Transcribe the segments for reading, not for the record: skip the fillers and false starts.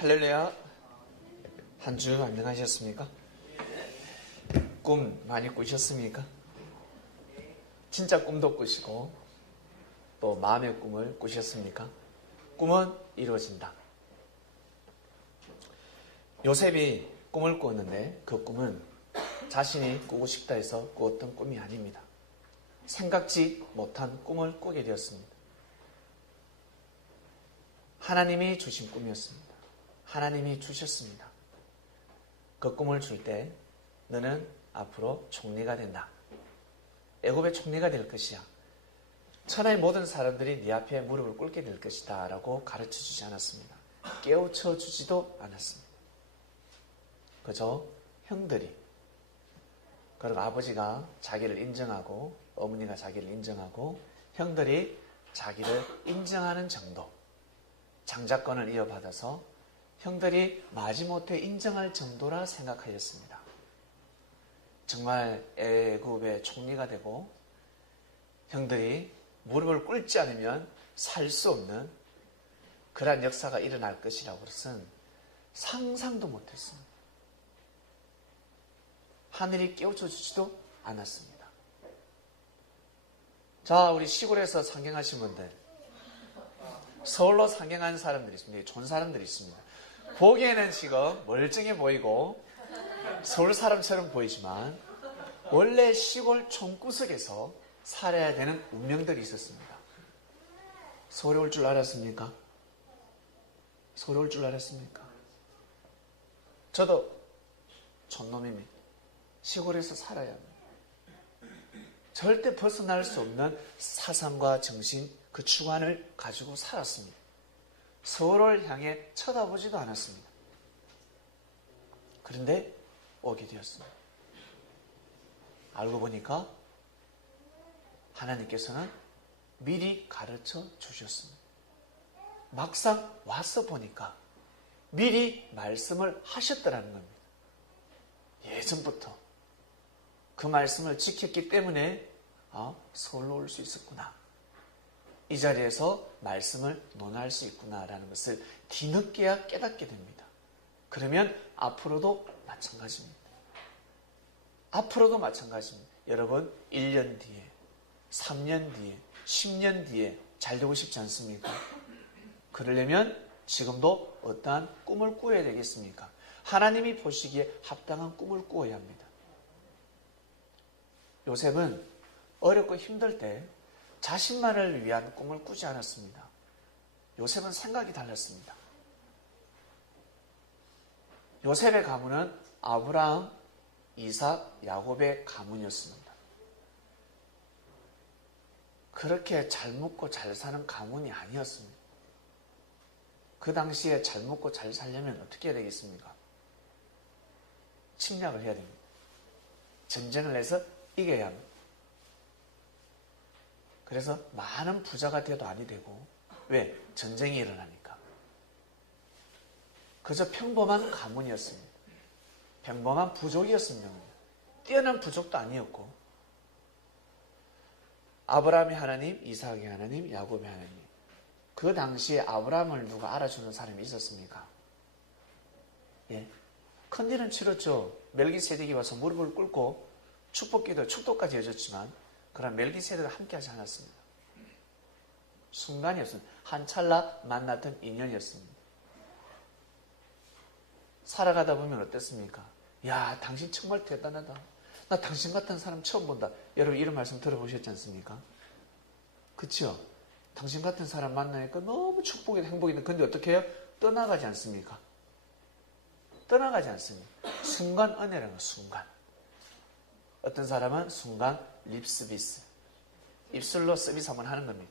할렐루야. 한 주 안녕하셨습니까? 꿈 많이 꾸셨습니까? 진짜 꿈도 꾸시고 또 마음의 꿈을 꾸셨습니까? 꿈은 이루어진다. 요셉이 꿈을 꾸었는데 그 꿈은 자신이 꾸고 싶다 해서 꾸었던 꿈이 아닙니다. 생각지 못한 꿈을 꾸게 되었습니다. 하나님이 주신 꿈이었습니다. 하나님이 주셨습니다. 그 꿈을 줄 때 너는 앞으로 총리가 된다. 애굽의 총리가 될 것이야. 천하의 모든 사람들이 네 앞에 무릎을 꿇게 될 것이다 라고 가르쳐주지 않았습니다. 깨우쳐 주지도 않았습니다. 그저 형들이, 그리고 아버지가 자기를 인정하고 어머니가 자기를 인정하고 형들이 자기를 인정하는 정도, 장자권을 이어받아서 형들이 마지못해 인정할 정도라 생각하였습니다. 정말 애굽의 총리가 되고 형들이 무릎을 꿇지 않으면 살 수 없는 그러한 역사가 일어날 것이라고 그것은 상상도 못했습니다. 하늘이 깨우쳐 주지도 않았습니다. 자, 우리 시골에서 상경하신 분들, 서울로 상경한 사람들이 있습니다. 좋은 사람들이 있습니다. 보기에는 지금 멀쩡해 보이고 서울 사람처럼 보이지만 원래 시골 총구석에서 살아야 되는 운명들이 있었습니다. 서울에 올 줄 알았습니까? 서울에 올 줄 알았습니까? 저도 촌놈입니다. 시골에서 살아야 합니다. 절대 벗어날 수 없는 사상과 정신, 그 주관을 가지고 살았습니다. 서울을 향해 쳐다보지도 않았습니다. 그런데 오게 되었습니다. 알고 보니까 하나님께서는 미리 가르쳐 주셨습니다. 막상 와서 보니까 미리 말씀을 하셨더라는 겁니다. 예전부터 그 말씀을 지켰기 때문에 서울로 올 수 있었구나. 이 자리에서 말씀을 논할 수 있구나라는 것을 뒤늦게야 깨닫게 됩니다. 그러면 앞으로도 마찬가지입니다. 앞으로도 마찬가지입니다. 여러분 1년 뒤에, 3년 뒤에, 10년 뒤에 잘 되고 싶지 않습니까? 그러려면 지금도 어떠한 꿈을 꾸어야 되겠습니까? 하나님이 보시기에 합당한 꿈을 꾸어야 합니다. 요셉은 어렵고 힘들 때 자신만을 위한 꿈을 꾸지 않았습니다. 요셉은 생각이 달랐습니다. 요셉의 가문은 아브라함, 이삭, 야곱의 가문이었습니다. 그렇게 잘 먹고 잘 사는 가문이 아니었습니다. 그 당시에 잘 먹고 잘 살려면 어떻게 해야 되겠습니까? 침략을 해야 됩니다. 전쟁을 해서 이겨야 합니다. 그래서 많은 부자가 돼도 아니 되고, 왜? 전쟁이 일어나니까. 그저 평범한 가문이었습니다. 평범한 부족이었습니다. 뛰어난 부족도 아니었고, 아브라함의 하나님, 이삭의 하나님, 야곱의 하나님. 그 당시에 아브라함을 누가 알아주는 사람이 있었습니까? 예. 큰일은 치렀죠. 멜기세덱이 와서 무릎을 꿇고 축복기도, 축도까지 해줬지만 그런 멜기세덱을 함께 하지 않았습니다. 순간이었습니다. 한 찰나 만났던 인연이었습니다. 살아가다 보면 어땠습니까? 야, 당신 정말 대단하다. 나 당신 같은 사람 처음 본다. 여러분 이런 말씀 들어보셨지 않습니까? 그쵸? 당신 같은 사람 만나니까 너무 축복이다, 행복이다. 근데 어떻게 해요? 떠나가지 않습니까? 떠나가지 않습니다. 순간 은혜라는 거예요. 순간. 어떤 사람은 순간 립서비스, 입술로 서비스 한번 하는 겁니다.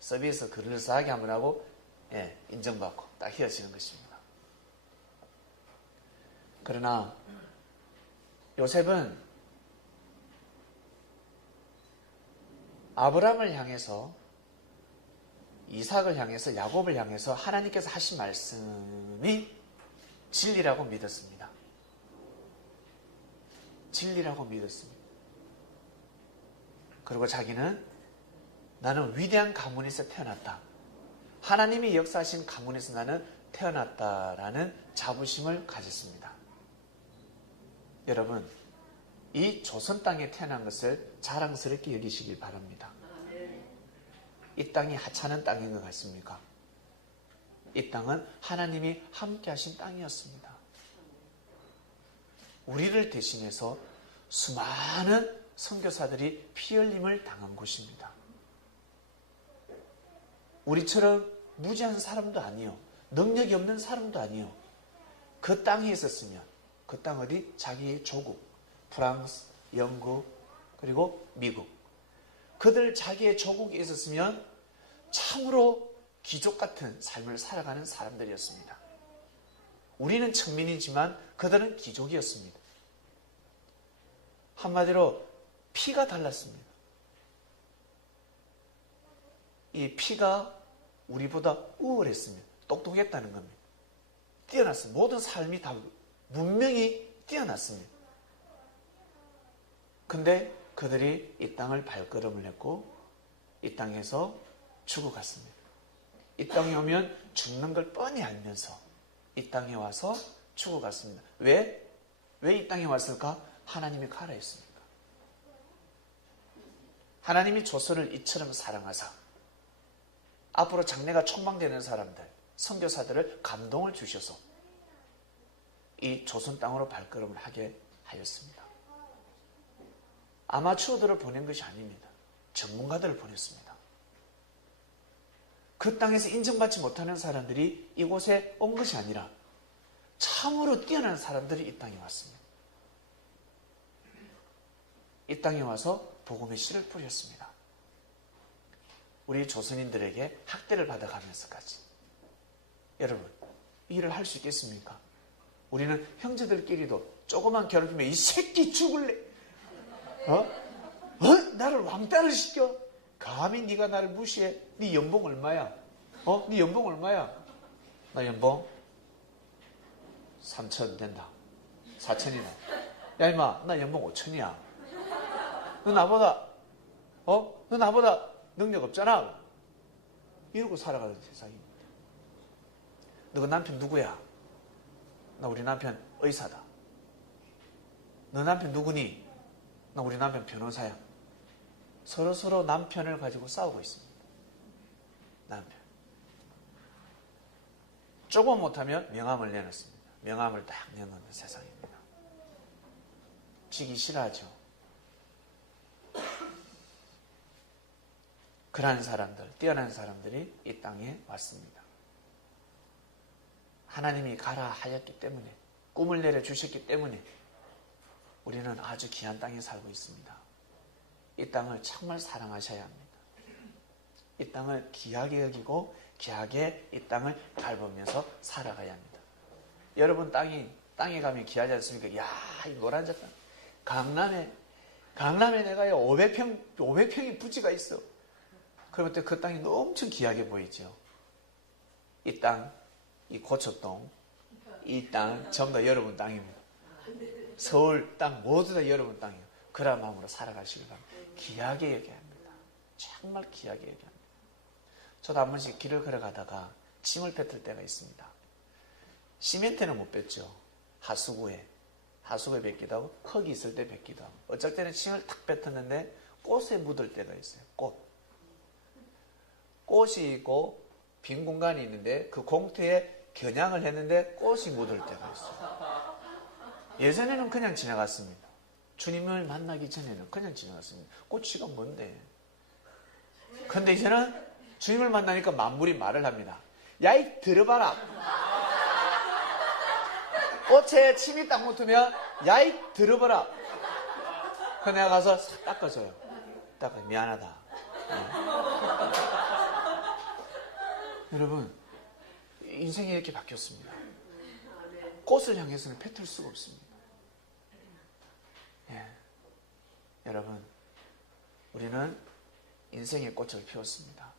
서비스 그럴싸하게 한번 하고 인정받고 딱 헤어지는 것입니다. 그러나 요셉은 아브라함을 향해서, 이삭을 향해서, 야곱을 향해서 하나님께서 하신 말씀이 진리라고 믿었습니다. 진리라고 믿었습니다. 그리고 자기는 나는 위대한 가문에서 태어났다. 하나님이 역사하신 가문에서 나는 태어났다라는 자부심을 가졌습니다. 여러분, 이 조선 땅에 태어난 것을 자랑스럽게 여기시길 바랍니다. 이 땅이 하찮은 땅인 것 같습니까? 이 땅은 하나님이 함께 하신 땅이었습니다. 우리를 대신해서 수많은 선교사들이 피 흘림을 당한 곳입니다. 우리처럼 무지한 사람도 아니요, 능력이 없는 사람도 아니요. 그 땅에 있었으면, 그 땅 어디? 자기의 조국, 프랑스, 영국, 그리고 미국. 그들 자기의 조국에 있었으면 참으로 귀족 같은 삶을 살아가는 사람들이었습니다. 우리는 천민이지만 그들은 귀족이었습니다. 한마디로 피가 달랐습니다. 이 피가 우리보다 우월했습니다. 똑똑했다는 겁니다. 뛰어났습니다. 모든 삶이 다 문명이 뛰어났습니다. 근데 그들이 이 땅을 발걸음을 했고 이 땅에서 죽어갔습니다. 이 땅에 오면 죽는 걸 뻔히 알면서 이 땅에 와서 죽어갔습니다. 왜 이 땅에 왔을까? 하나님이 가라 했습니다. 하나님이 조선을 이처럼 사랑하사 앞으로 장래가 촉망되는 사람들, 선교사들을 감동을 주셔서 이 조선 땅으로 발걸음을 하게 하였습니다. 아마추어들을 보낸 것이 아닙니다. 전문가들을 보냈습니다. 그 땅에서 인정받지 못하는 사람들이 이곳에 온 것이 아니라 참으로 뛰어난 사람들이 이 땅에 왔습니다. 이 땅에 와서 복음의 씨를 뿌렸습니다. 우리 조선인들에게 학대를 받아가면서까지. 여러분, 이 일을 할 수 있겠습니까? 우리는 형제들끼리도 조그만 괴롭히면 이 새끼 죽을래? 나를 왕따를 시켜? 감히 네가 나를 무시해? 네 연봉 얼마야? 네 연봉 얼마야? 나 연봉 3천 된다. 4천이다. 야 임마, 나 연봉 5천이야. 너 나보다 능력 없잖아. 이러고 살아가는 세상입니다. 너가 남편 누구야? 나 우리 남편 의사다. 너 남편 누구니? 나 우리 남편 변호사야. 서로 남편을 가지고 싸우고 있습니다. 남편. 조금 못하면 명함을 내놨습니다. 명함을 딱 내놓는 세상입니다. 지기 싫어하죠. 그러한 사람들, 뛰어난 사람들이 이 땅에 왔습니다. 하나님이 가라 하였기 때문에, 꿈을 내려주셨기 때문에 우리는 아주 귀한 땅에 살고 있습니다. 이 땅을 정말 사랑하셔야 합니다. 이 땅을 귀하게 여기고 귀하게 이 땅을 밟으면서 살아가야 합니다. 여러분 땅에 가면 귀하지 않습니까? 야, 이 노란 잣땅. 강남에 내가 500평의 부지가 있어. 그러면 그 땅이 엄청 귀하게 보이죠. 이 땅, 이 고척동, 이 땅 전부 다 여러분 땅입니다. 서울 땅 모두 다 여러분 땅이에요. 그런 마음으로 살아가시길 바랍니다. 귀하게 여겨야 합니다. 정말 귀하게 여겨야 합니다. 저도 한 번씩 길을 걸어가다가 침을 뱉을 때가 있습니다. 시멘트는 못 뱉죠. 하수구에 뱉기도 하고 흙이 있을 때 뱉기도 하고 어쩔 때는 침을 탁 뱉었는데 꽃에 묻을 때가 있어요. 꽃이 있고 빈 공간이 있는데 그 공터에 겨냥을 했는데 꽃이 묻을 때가 있어요. 예전에는 그냥 지나갔습니다. 주님을 만나기 전에는 그냥 지나갔습니다. 꽃이가 뭔데? 근데 이제는 주님을 만나니까 만물이 말을 합니다. 야, 이 들어봐라. 꽃에 침이 딱 묻으면 야, 이 들어봐라. 그 내가 가서 싹 닦아줘요. 미안하다. 여러분, 인생이 이렇게 바뀌었습니다. 꽃을 향해서는 뱉을 수가 없습니다. 여러분, 우리는 인생의 꽃을 피웠습니다.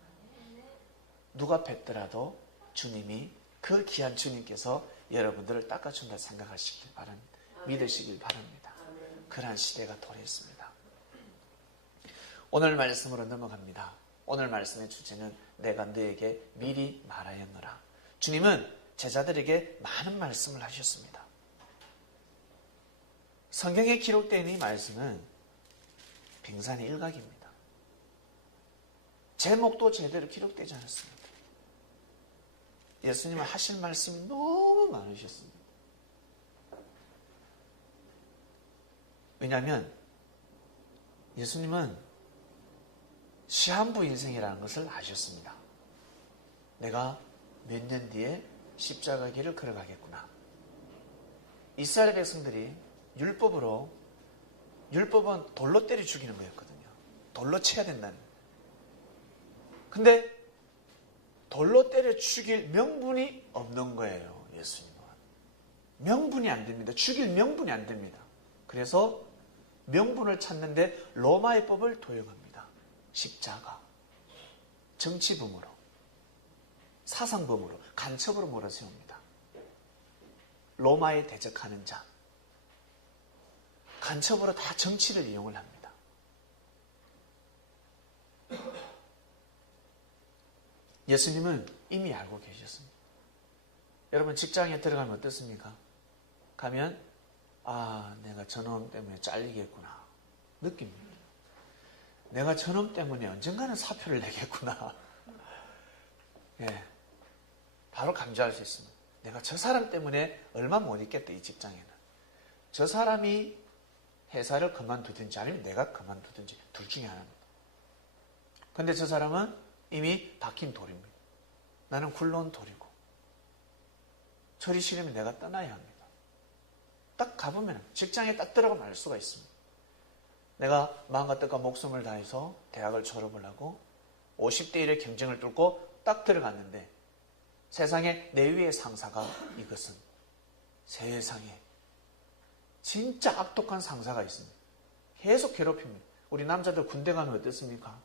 누가 뱉더라도 주님이, 그 귀한 주님께서 여러분들을 닦아준다 생각하시길 바랍니다. 믿으시길 바랍니다. 그러한 시대가 도래했습니다. 오늘 말씀으로 넘어갑니다. 오늘 말씀의 주제는 내가 너에게 미리 말하였노라. 주님은 제자들에게 많은 말씀을 하셨습니다. 성경에 기록된 이 말씀은 빙산의 일각입니다. 제목도 제대로 기록되지 않았습니다. 예수님은 하실 말씀이 너무 많으셨습니다. 왜냐하면 예수님은 시한부 인생이라는 것을 아셨습니다. 내가 몇 년 뒤에 십자가 길을 걸어가겠구나. 이스라엘 백성들이 율법은 돌로 때려 죽이는 거였거든요. 돌로 쳐야 된다는. 근데 돌로 때려 죽일 명분이 없는 거예요. 예수님은. 명분이 안 됩니다. 죽일 명분이 안 됩니다. 그래서 명분을 찾는데 로마의 법을 도용합니다. 십자가. 정치범으로. 사상범으로. 간첩으로 몰아세웁니다. 로마에 대적하는 자. 간첩으로 다 정치를 이용을 합니다. 예수님은 이미 알고 계셨습니다. 여러분 직장에 들어가면 어떻습니까? 가면 내가 저놈 때문에 잘리겠구나 느낍니다. 내가 저놈 때문에 언젠가는 사표를 내겠구나. 예, 바로 감지할 수 있습니다. 내가 저 사람 때문에 얼마 못 있겠다. 이 직장에는. 저 사람이 회사를 그만두든지 아니면 내가 그만두든지 둘 중에 하나입니다. 근데 저 사람은 이미 박힌 돌입니다. 나는 굴러온 돌이고 저리 싫으면 내가 떠나야 합니다. 딱 가보면 직장에 딱 들어가면 알 수가 있습니다. 내가 마음과 뜻과 목숨을 다해서 대학을 졸업을 하고 50대 1의 경쟁을 뚫고 딱 들어갔는데 세상에 내 위의 상사가 이것은 세상에 진짜 악독한 상사가 있습니다. 계속 괴롭힙니다. 우리 남자들 군대 가면 어떻습니까?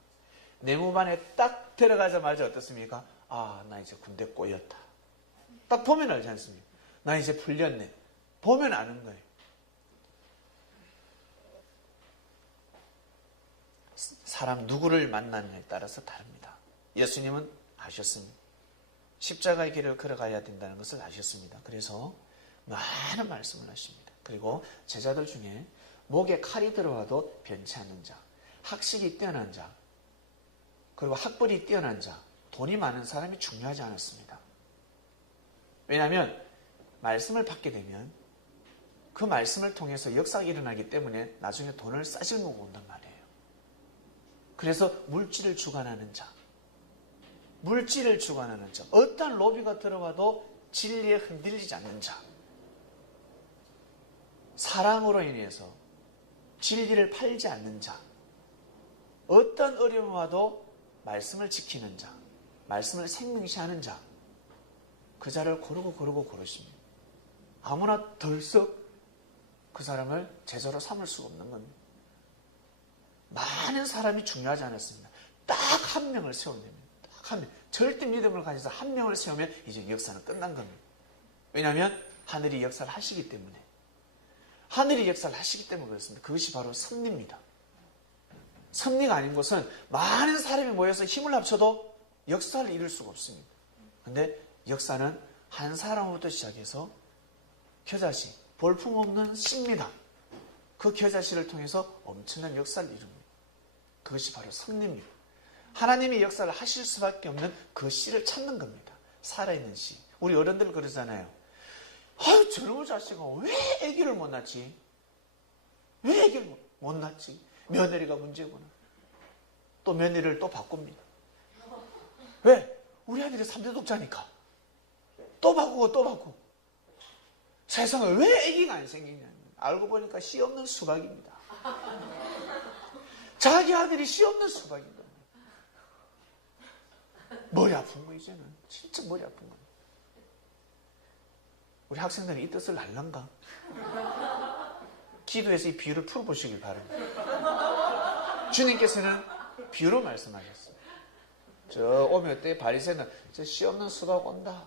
내무반에 딱 들어가자마자 어떻습니까? 나 이제 군대 꼬였다. 딱 보면 알지 않습니까? 나 이제 풀렸네. 보면 아는 거예요. 사람 누구를 만나느냐에 따라서 다릅니다. 예수님은 아셨습니다. 십자가의 길을 걸어가야 된다는 것을 아셨습니다. 그래서 많은 말씀을 하십니다. 그리고 제자들 중에 목에 칼이 들어와도 변치 않는 자, 학식이 뛰어난 자, 그리고 학벌이 뛰어난 자, 돈이 많은 사람이 중요하지 않았습니다. 왜냐하면 말씀을 받게 되면 그 말씀을 통해서 역사가 일어나기 때문에 나중에 돈을 싸질먹고 온단 말이에요. 그래서 물질을 주관하는 자, 어떤 로비가 들어와도 진리에 흔들리지 않는 자, 사랑으로 인해서 진리를 팔지 않는 자, 어떤 어려움이 와도 말씀을 지키는 자, 말씀을 생명시하는 자, 그 자를 고르고 고르십니다. 아무나 덜썩 그 사람을 제자로 삼을 수가 없는 겁니다. 많은 사람이 중요하지 않았습니다. 딱 한 명을 세우면 됩니다. 딱 한 명. 절대 믿음을 가져서 한 명을 세우면 이제 역사는 끝난 겁니다. 왜냐하면 하늘이 역사를 하시기 때문에. 하늘이 역사를 하시기 때문에 그렇습니다. 그것이 바로 섭리입니다. 섭리가 아닌 것은 많은 사람이 모여서 힘을 합쳐도 역사를 이룰 수가 없습니다. 그런데 역사는 한 사람부터 시작해서 겨자씨, 볼품없는 씨입니다. 그 겨자씨를 통해서 엄청난 역사를 이룹니다. 그것이 바로 섭리입니다. 하나님이 역사를 하실 수밖에 없는 그 씨를 찾는 겁니다. 살아있는 씨. 우리 어른들 그러잖아요. 저놈의 자식아 왜 아기를 못 낳지? 왜 아기를 못 낳지? 며느리가 문제구나. 또 며느리를 또 바꿉니다. 왜? 우리 아들이 3대 독자니까. 또 바꾸고. 세상에 왜 아기가 안 생기냐. 알고 보니까 씨 없는 수박입니다. 자기 아들이 씨 없는 수박입니다. 머리 아픈 거 이제는. 진짜 머리 아픈 거예요. 우리 학생들은 이 뜻을 알란가? 기도해서 이 비유를 풀어보시길 바랍니다. 주님께서는 비유로 말씀하셨어요. 저 오면 때 바리새는 저 씨 없는 수박 온다.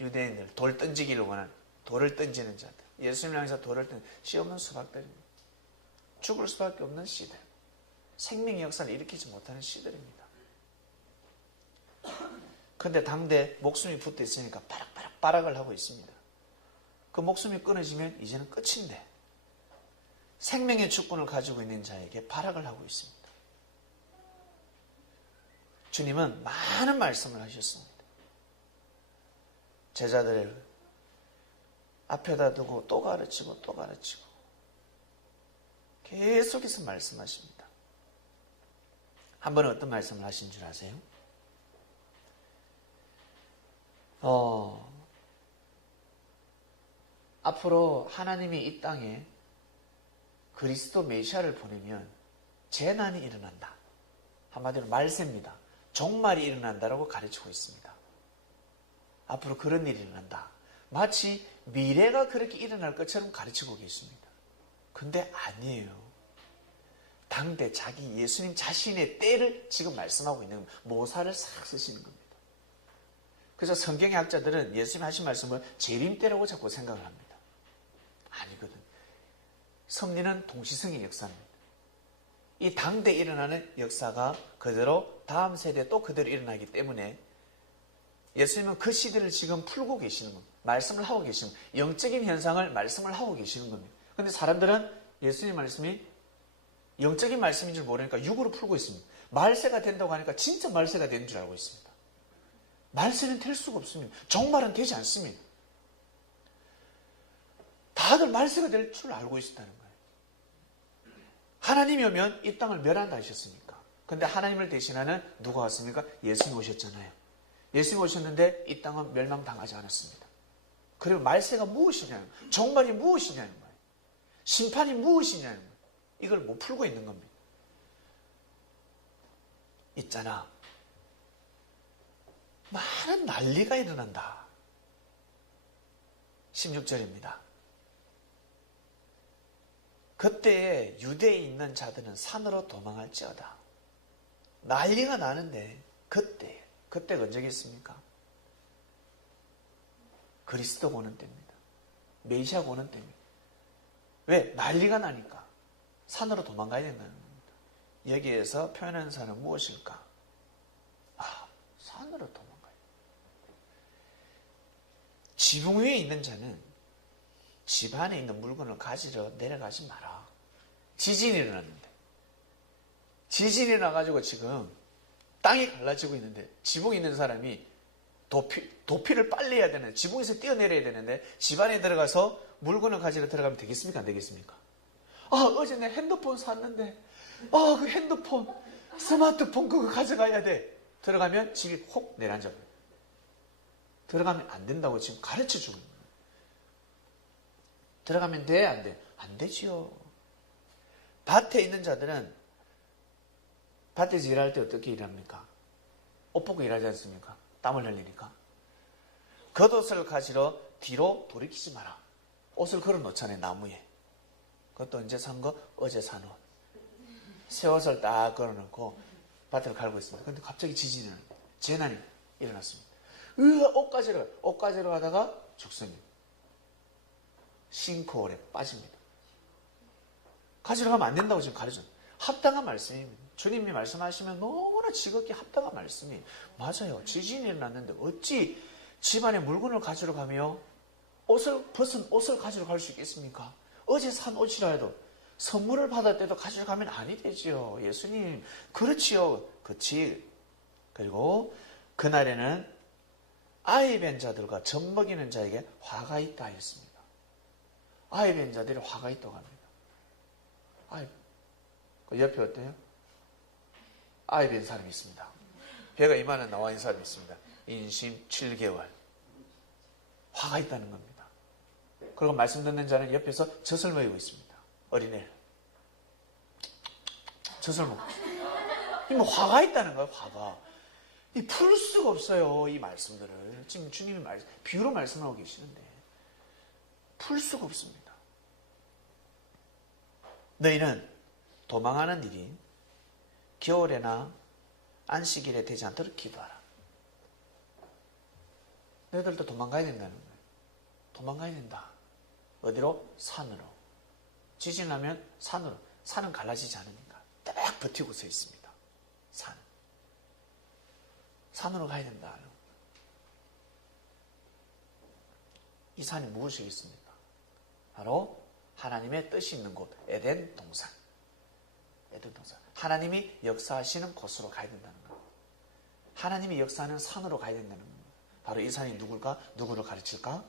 유대인들 돌 던지기를 원하는 돌을 던지는 자들. 예수님을 향해서 돌을 던지는 씨 없는 수박들입니다. 죽을 수밖에 없는 씨들. 생명의 역사를 일으키지 못하는 씨들입니다. 근데 당대 목숨이 붙어 있으니까 빠락빠락을 하고 있습니다. 그 목숨이 끊어지면 이제는 끝인데 생명의 주권을 가지고 있는 자에게 발악을 하고 있습니다. 주님은 많은 말씀을 하셨습니다. 제자들을 앞에다 두고 또 가르치고 또 가르치고 계속해서 말씀하십니다. 한 번은 어떤 말씀을 하신 줄 아세요? 앞으로 하나님이 이 땅에 그리스도 메시아를 보내면 재난이 일어난다. 한마디로 말세입니다. 종말이 일어난다라고 가르치고 있습니다. 앞으로 그런 일이 일어난다. 마치 미래가 그렇게 일어날 것처럼 가르치고 계십니다. 근데 아니에요. 당대 자기 예수님 자신의 때를 지금 말씀하고 있는 겁니다. 모사를 싹 쓰시는 겁니다. 그래서 성경의 학자들은 예수님 하신 말씀을 재림 때라고 자꾸 생각을 합니다. 아니거든. 섭리는 동시성의 역사입니다. 이 당대 일어나는 역사가 그대로 다음 세대에 또 그대로 일어나기 때문에 예수님은 그 시대를 지금 풀고 계시는 겁니다. 말씀을 하고 계시는 겁니다. 영적인 현상을 말씀을 하고 계시는 겁니다. 그런데 사람들은 예수님 말씀이 영적인 말씀인 줄 모르니까 육으로 풀고 있습니다. 말세가 된다고 하니까 진짜 말세가 되는 줄 알고 있습니다. 말세는 될 수가 없습니다. 종말은 되지 않습니다. 다들 말세가 될 줄 알고 있었다는 거예요. 하나님이 오면 이 땅을 멸한다 하셨으니까. 근데 하나님을 대신하는 누가 왔습니까? 예수님 오셨잖아요. 예수님 오셨는데 이 땅은 멸망당하지 않았습니다. 그리고 말세가 무엇이냐는 거예요. 종말이 무엇이냐는 거예요. 심판이 무엇이냐는 거예요. 이걸 못 풀고 있는 겁니다. 있잖아. 많은 난리가 일어난다. 16절입니다. 그때 유대에 있는 자들은 산으로 도망할지어다. 난리가 나는데 그때가 언제겠습니까? 그리스도가 오는 때입니다. 메시아가 오는 때입니다. 왜? 난리가 나니까 산으로 도망가야 된다는 겁니다. 여기에서 표현하는 산은 무엇일까? 산으로 도망가요. 지붕 위에 있는 자는 집 안에 있는 물건을 가지러 내려가지 마라. 지진이 일어났는데 지진이 일어나가지고 지금 땅이 갈라지고 있는데 지붕에 있는 사람이 도피를 빨리 해야 되는데 지붕에서 뛰어내려야 되는데 집 안에 들어가서 물건을 가지러 들어가면 되겠습니까? 안 되겠습니까? 어제 내 핸드폰 샀는데 그 핸드폰 스마트폰 그거 가져가야 돼. 들어가면 집이 혹 내려앉아요. 들어가면 안 된다고 지금 가르쳐주고 있는 거예요. 들어가면 돼? 안 돼? 안 되지요. 밭에 있는 자들은 밭에서 일할 때 어떻게 일합니까? 옷 벗고 일하지 않습니까? 땀을 흘리니까. 겉옷을 가지러 뒤로 돌이키지 마라. 옷을 걸어 놓잖아요, 나무에. 그것도 언제 산 거? 어제 산 옷. 새 옷을 딱 걸어 놓고 밭을 갈고 있습니다. 그런데 갑자기 재난이 일어났습니다. 옷 가지러 가다가 죽습니다. 싱크홀에 빠집니다. 가지러 가면 안 된다고 지금 가르쳐요. 합당한 말씀입니다. 주님이 말씀하시면 너무나 지극히 합당한 말씀이 맞아요. 지진이 일어났는데 어찌 집안에 물건을 가지러 가며 벗은 옷을 가지러 갈 수 있겠습니까? 어제 산 옷이라 해도 선물을 받을 때도 가지러 가면 아니 되지요. 예수님 그렇지요. 그렇지. 그리고 그날에는 아이 뵌 자들과 젖 먹이는 자에게 화가 있다 하였습니다. 아이 뵌 자들이 화가 있다고 합니다. 그 옆에 어때요? 아이 뵌 사람이 있습니다. 배가 이만한 나와 있는 사람이 있습니다. 인심 7개월. 화가 있다는 겁니다. 그리고 말씀 듣는 자는 옆에서 젖을 먹이고 있습니다. 어린애. 젖을 먹고 있습니다. 뭐 화가 있다는 거예요, 화가. 풀 수가 없어요, 이 말씀들을. 지금 주님이 비유로 말씀하고 계시는데 풀 수가 없습니다. 너희는 도망하는 일이 겨울에나 안식일에 되지 않도록 기도하라. 너희들도 도망가야 된다는 거예요. 도망가야 된다. 어디로? 산으로. 지진 나면 산으로. 산은 갈라지지 않으니까 딱 버티고 서 있습니다. 산으로 가야 된다. 이 산이 무엇이겠습니까? 바로 하나님의 뜻이 있는 곳, 에덴 동산. 에덴 동산. 하나님이 역사하시는 곳으로 가야 된다는 겁니다. 하나님이 역사하는 산으로 가야 된다는 겁니다. 바로 이 산이 누굴까? 누구를 가르칠까?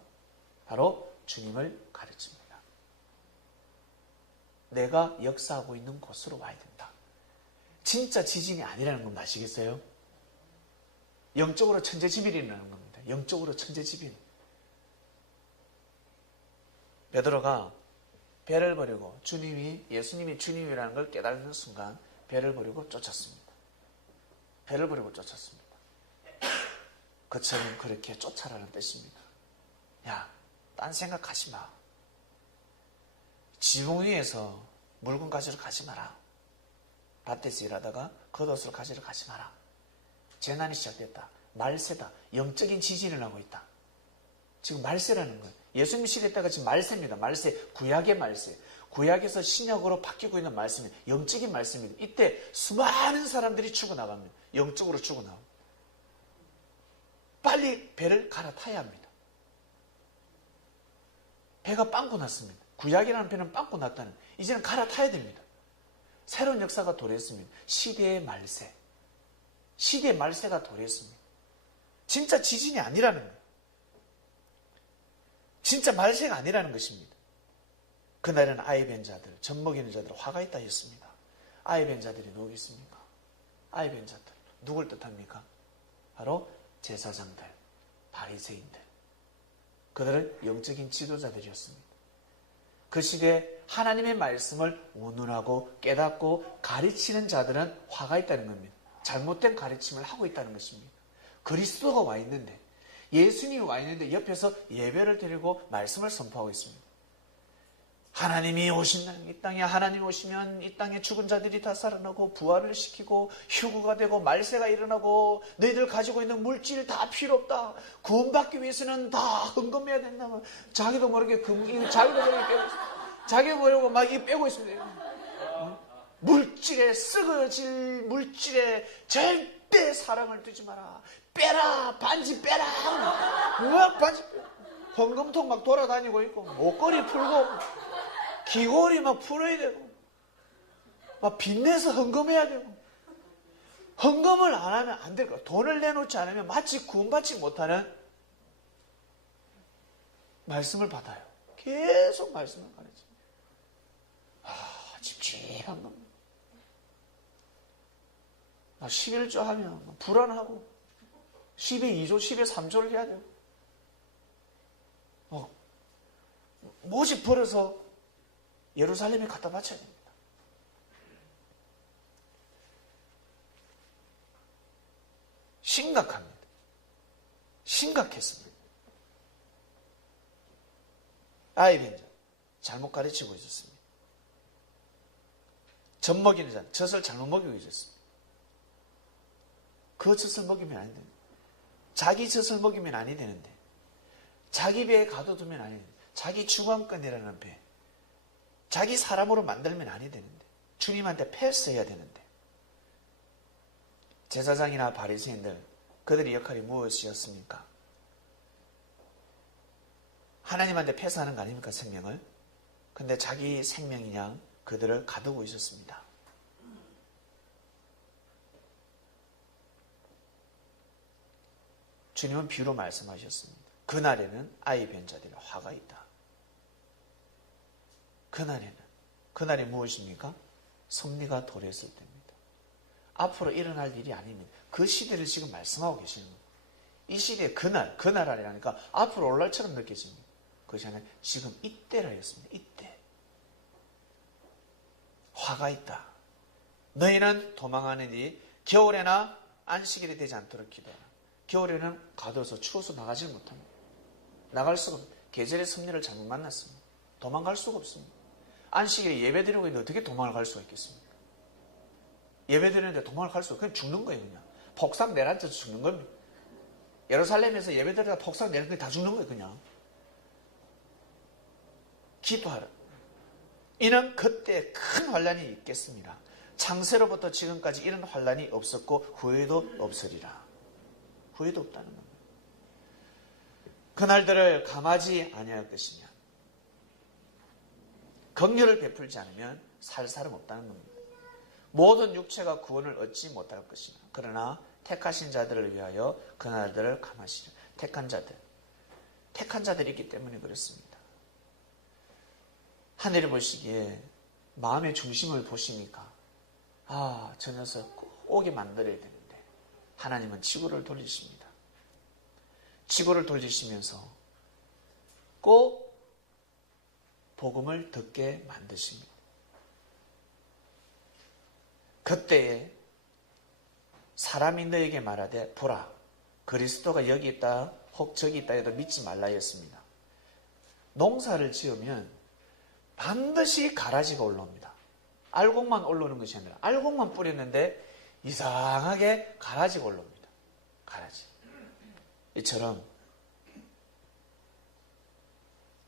바로 주님을 가르칩니다. 내가 역사하고 있는 곳으로 와야 된다. 진짜 지진이 아니라는 건 아시겠어요? 영적으로 천재지변이라는 겁니다. 영적으로 천재지변. 베드로가 배를 버리고 예수님이 주님이라는 걸 깨달는 순간 배를 버리고 쫓았습니다. 배를 버리고 쫓았습니다. 그처럼 그렇게 쫓아라는 뜻입니다. 야, 딴 생각하지 마. 지붕 위에서 물건 가지러 가지 마라. 밭에서 일하다가 겉옷을 가지러 가지 마라. 재난이 시작됐다. 말세다. 영적인 지진을 하고 있다. 지금 말세라는 거예요. 예수님 시대 때가 지금 말세입니다. 말세, 구약의 말세. 구약에서 신약으로 바뀌고 있는 말씀입니다. 영적인 말씀입니다. 이때 수많은 사람들이 죽어나갑니다. 영적으로 죽어나갑니다. 빨리 배를 갈아타야 합니다. 배가 빵꾸 났습니다. 구약이라는 배는 빵꾸 났다는, 이제는 갈아타야 됩니다. 새로운 역사가 도래했습니다. 시대의 말세. 시대의 말세가 도래했습니다. 진짜 지진이 아니라는 거예요. 진짜 말세가 아니라는 것입니다. 그날에는 아이 뵌 자들, 젖 먹이는 자들 화가 있다 했습니다. 아이 뵌 자들이 누구겠습니까? 아이 뵌 자들. 누굴 뜻합니까? 바로 제사장들, 바리새인들. 그들은 영적인 지도자들이었습니다. 그 시대에 하나님의 말씀을 운운하고 깨닫고 가르치는 자들은 화가 있다는 겁니다. 잘못된 가르침을 하고 있다는 것입니다. 그리스도가 와 있는데, 예수님이 와 있는데 옆에서 예배를 드리고 말씀을 선포하고 있습니다. 하나님이 오신다는, 이 땅에 하나님이 오시면 이 땅에 죽은 자들이 다 살아나고 부활을 시키고 휴거가 되고 말세가 일어나고 너희들 가지고 있는 물질 다 필요 없다. 구원받기 위해서는 다 헌금해야 된다고 자기도 모르게 자기도 모르게 빼고 있습니다. 자기도 모르고 막 이 빼고 있습니다. 물질에 썩어질 물질에 절대 사랑을 두지 마라. 빼라, 반지 빼라. 뭐야 반지 빼라. 헌금통 막 돌아다니고 있고 목걸이 풀고 귀걸이 막 풀어야 되고 막 빚내서 헌금해야 되고, 헌금을 안 하면 안 될 거야. 돈을 내놓지 않으면 마치 구원받지 못하는 말씀을 받아요. 계속 말씀을 가르칩니다. 찝찝한 겁니다. 11조 하면 불안하고 10에 2조, 10에 3조를 해야 되고 모집 벌어서 예루살렘에 갖다 바쳐야 됩니다. 심각합니다. 심각했습니다. 아이 뵌 자, 잘못 가르치고 있었습니다. 젖 먹이는 자, 젖을 잘못 먹이고 있었습니다. 그 젖을 먹이면 안 됩니다. 자기 젖을 먹이면 아니 되는데, 자기 배에 가둬두면 아니 됩니다. 자기 주관권이라는 배, 자기 사람으로 만들면 아니 되는데, 주님한테 패스해야 되는데, 제사장이나 바리새인들, 그들의 역할이 무엇이었습니까? 하나님한테 패스하는 거 아닙니까, 생명을? 근데 자기 생명이냐 그들을 가두고 있었습니다. 주님은 비유로 말씀하셨습니다. 그날에는 아이 뵌 자들의 화가 있다. 그날이 무엇입니까? 섭리가 도래했을 때입니다. 앞으로 일어날 일이 아닙니다. 그 시대를 지금 말씀하고 계시는 겁니다. 이 시대의 그날 아니라니까 앞으로 올 날처럼 느껴집니다. 그것이 아니라 지금 이때라 했습니다. 이때. 화가 있다. 너희는 도망하느니 겨울에나 안식일이 되지 않도록 기도하라. 겨울에는 가둬서 추워서 나가지 못합니다. 나갈 수가 없습니다. 계절의 섭리를 잘못 만났습니다. 도망갈 수가 없습니다. 안식일에 예배드리고 있는데 어떻게 도망을 갈 수가 있겠습니까? 예배드리는데 도망을 갈 수가 없어요. 그냥 죽는 거예요. 그냥 폭삭 내려앉아서 죽는 겁니다. 예루살렘에서 예배드리다가 폭삭 내려앉으면 다 죽는 거예요. 그냥 기도하라. 이는 그때 큰 환란이 있겠습니다. 창세로부터 지금까지 이런 환란이 없었고 후에도 없으리라. 후에도 없다는 겁니다. 그날들을 감하지 아니할 것이며 긍휼을 베풀지 않으면 살 사람 없다는 겁니다. 모든 육체가 구원을 얻지 못할 것이나 그러나 택하신 자들을 위하여 그날들을 감하시려. 택한 자들이 있기 때문에 그렇습니다. 하늘이 보시기에 마음의 중심을 보시니까 저 녀석 꼭 오게 만들어야 되는데 하나님은 지구를 돌리십니다. 지구를 돌리시면서 꼭 복음을 듣게 만드십니다. 그때에 사람이 너에게 말하되 보라 그리스도가 여기 있다 혹 저기 있다 해도 믿지 말라 했습니다. 농사를 지으면 반드시 가라지가 올라옵니다. 알곡만 올라오는 것이 아니라 알곡만 뿌렸는데 이상하게 가라지가 올라옵니다. 가라지. 이처럼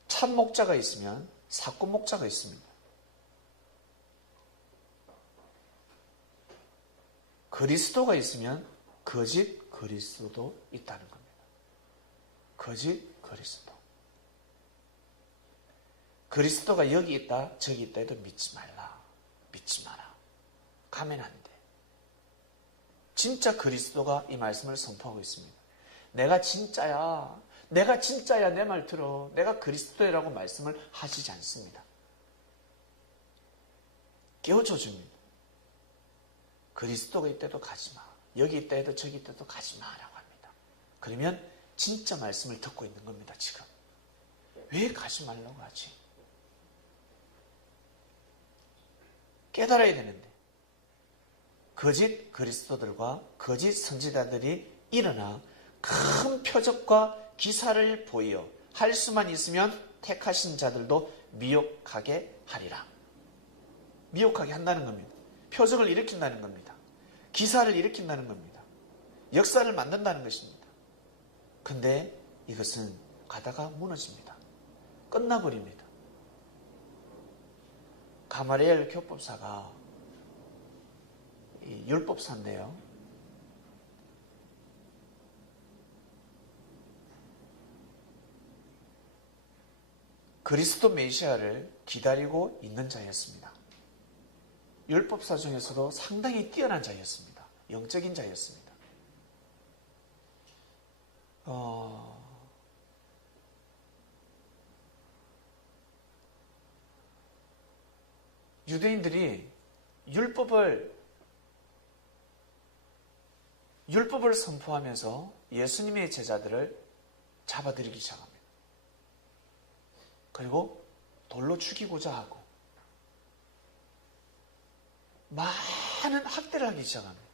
참목자가 있으면 사꾼목자가 있습니다. 그리스도가 있으면 거짓 그리스도도 있다는 겁니다. 거짓 그리스도. 그리스도가 여기 있다 저기 있다 해도 믿지 말라. 믿지 마라. 가면 안 돼. 진짜 그리스도가 이 말씀을 선포하고 있습니다. 내가 진짜야. 내가 진짜야. 내 말 들어. 내가 그리스도라고 말씀을 하시지 않습니다. 깨워줘 줍니다. 그리스도가 있대도 가지 마. 여기 있다 해도 저기 있다 해도 가지 마라고 합니다. 그러면 진짜 말씀을 듣고 있는 겁니다. 지금. 왜 가지 말라고 하지? 깨달아야 되는데 거짓 그리스도들과 거짓 선지자들이 일어나 큰 표적과 기사를 보여 할 수만 있으면 택하신 자들도 미혹하게 하리라. 미혹하게 한다는 겁니다. 표적을 일으킨다는 겁니다. 기사를 일으킨다는 겁니다. 역사를 만든다는 것입니다. 근데 이것은 가다가 무너집니다. 끝나버립니다. 가마리엘 교법사가 율법사인데요. 그리스도 메시아를 기다리고 있는 자였습니다. 율법사 중에서도 상당히 뛰어난 자였습니다. 영적인 자였습니다. 유대인들이 율법을 선포하면서 예수님의 제자들을 잡아들이기 시작합니다. 그리고 돌로 죽이고자 하고 많은 학대를 하기 시작합니다.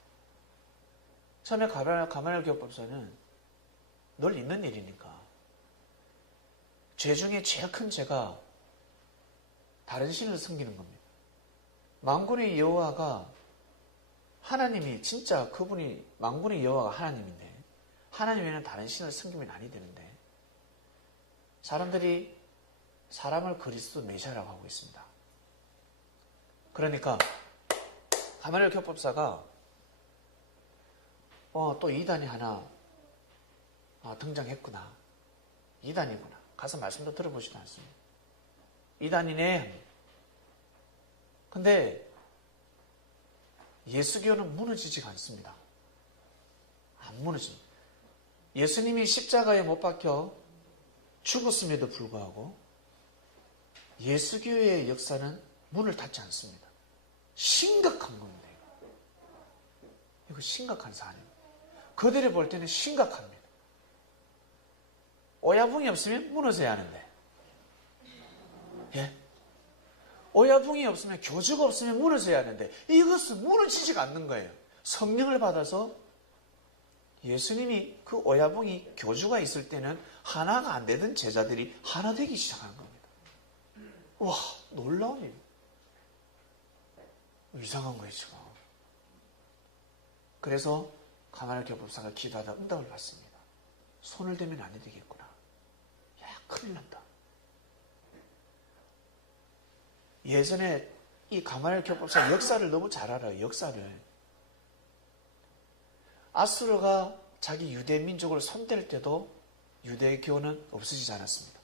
처음에 가마리엘 교법사는 늘 있는 일이니까 죄 중에 제일 큰 죄가 다른 신을 섬기는 겁니다. 만군의 여호와가 하나님이 진짜 그분이 만군의 여호와가 하나님인데 하나님 외에는 다른 신을 섬기면 아니 되는데 사람들이 사람을 그리스도 메시아라고 하고 있습니다. 그러니까 가마리엘 교법사가 또 이단이 하나 등장했구나. 이단이구나. 가서 말씀도 들어보지도 않습니다. 이단이네. 근데 예수교는 무너지지가 않습니다. 안 무너집니다. 예수님이 십자가에 못 박혀 죽었음에도 불구하고 예수교의 역사는 문을 닫지 않습니다. 심각한 겁니다. 이거 심각한 사안입니다. 그들이 볼 때는 심각합니다. 오야붕이 없으면 무너져야 하는데, 예? 오야붕이 없으면 교주가 없으면 무너져야 하는데 이것은 무너지지가 않는 거예요. 성령을 받아서 예수님이 그 오야붕이 교주가 있을 때는 하나가 안 되던 제자들이 하나 되기 시작하는 겁니다. 와, 놀라운 일. 이상한 거예요, 지금. 그래서 가마리엘 교법사가 기도하다 응답을 받습니다. 손을 대면 안 되겠구나. 야, 큰일 난다. 예전에 이 가마리엘 교법사 역사를 너무 잘 알아요. 역사를. 아수르가 자기 유대 민족을 손댈 때도 유대교는 없어지지 않았습니다.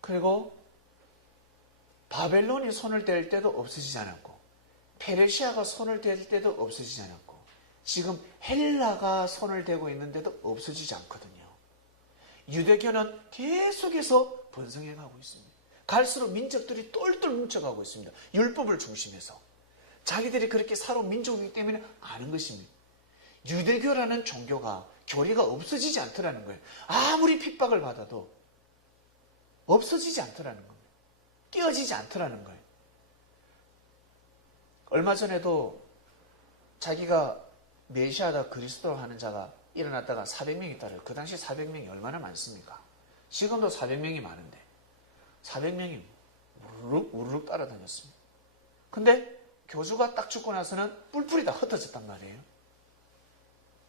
그리고 바벨론이 손을 댈 때도 없어지지 않았고, 페르시아가 손을 댈 때도 없어지지 않았고, 지금 헬라가 손을 대고 있는데도 없어지지 않거든요. 유대교는 계속해서 번성해 가고 있습니다. 갈수록 민족들이 똘똘 뭉쳐가고 있습니다. 율법을 중심해서. 자기들이 그렇게 살아온 민족이기 때문에 아는 것입니다. 유대교라는 종교가, 교리가 없어지지 않더라는 거예요. 아무리 핍박을 받아도 없어지지 않더라는 겁니다. 깨어지지 않더라는 거예요. 얼마 전에도 자기가 메시아다 그리스도 하는 자가 일어났다가 400명이 따라요. 그 당시 400명이 얼마나 많습니까? 지금도 400명이 많은데 400명이 우르륵 따라다녔습니다. 근데 교주가 딱 죽고 나서는 뿔뿔이 다 흩어졌단 말이에요.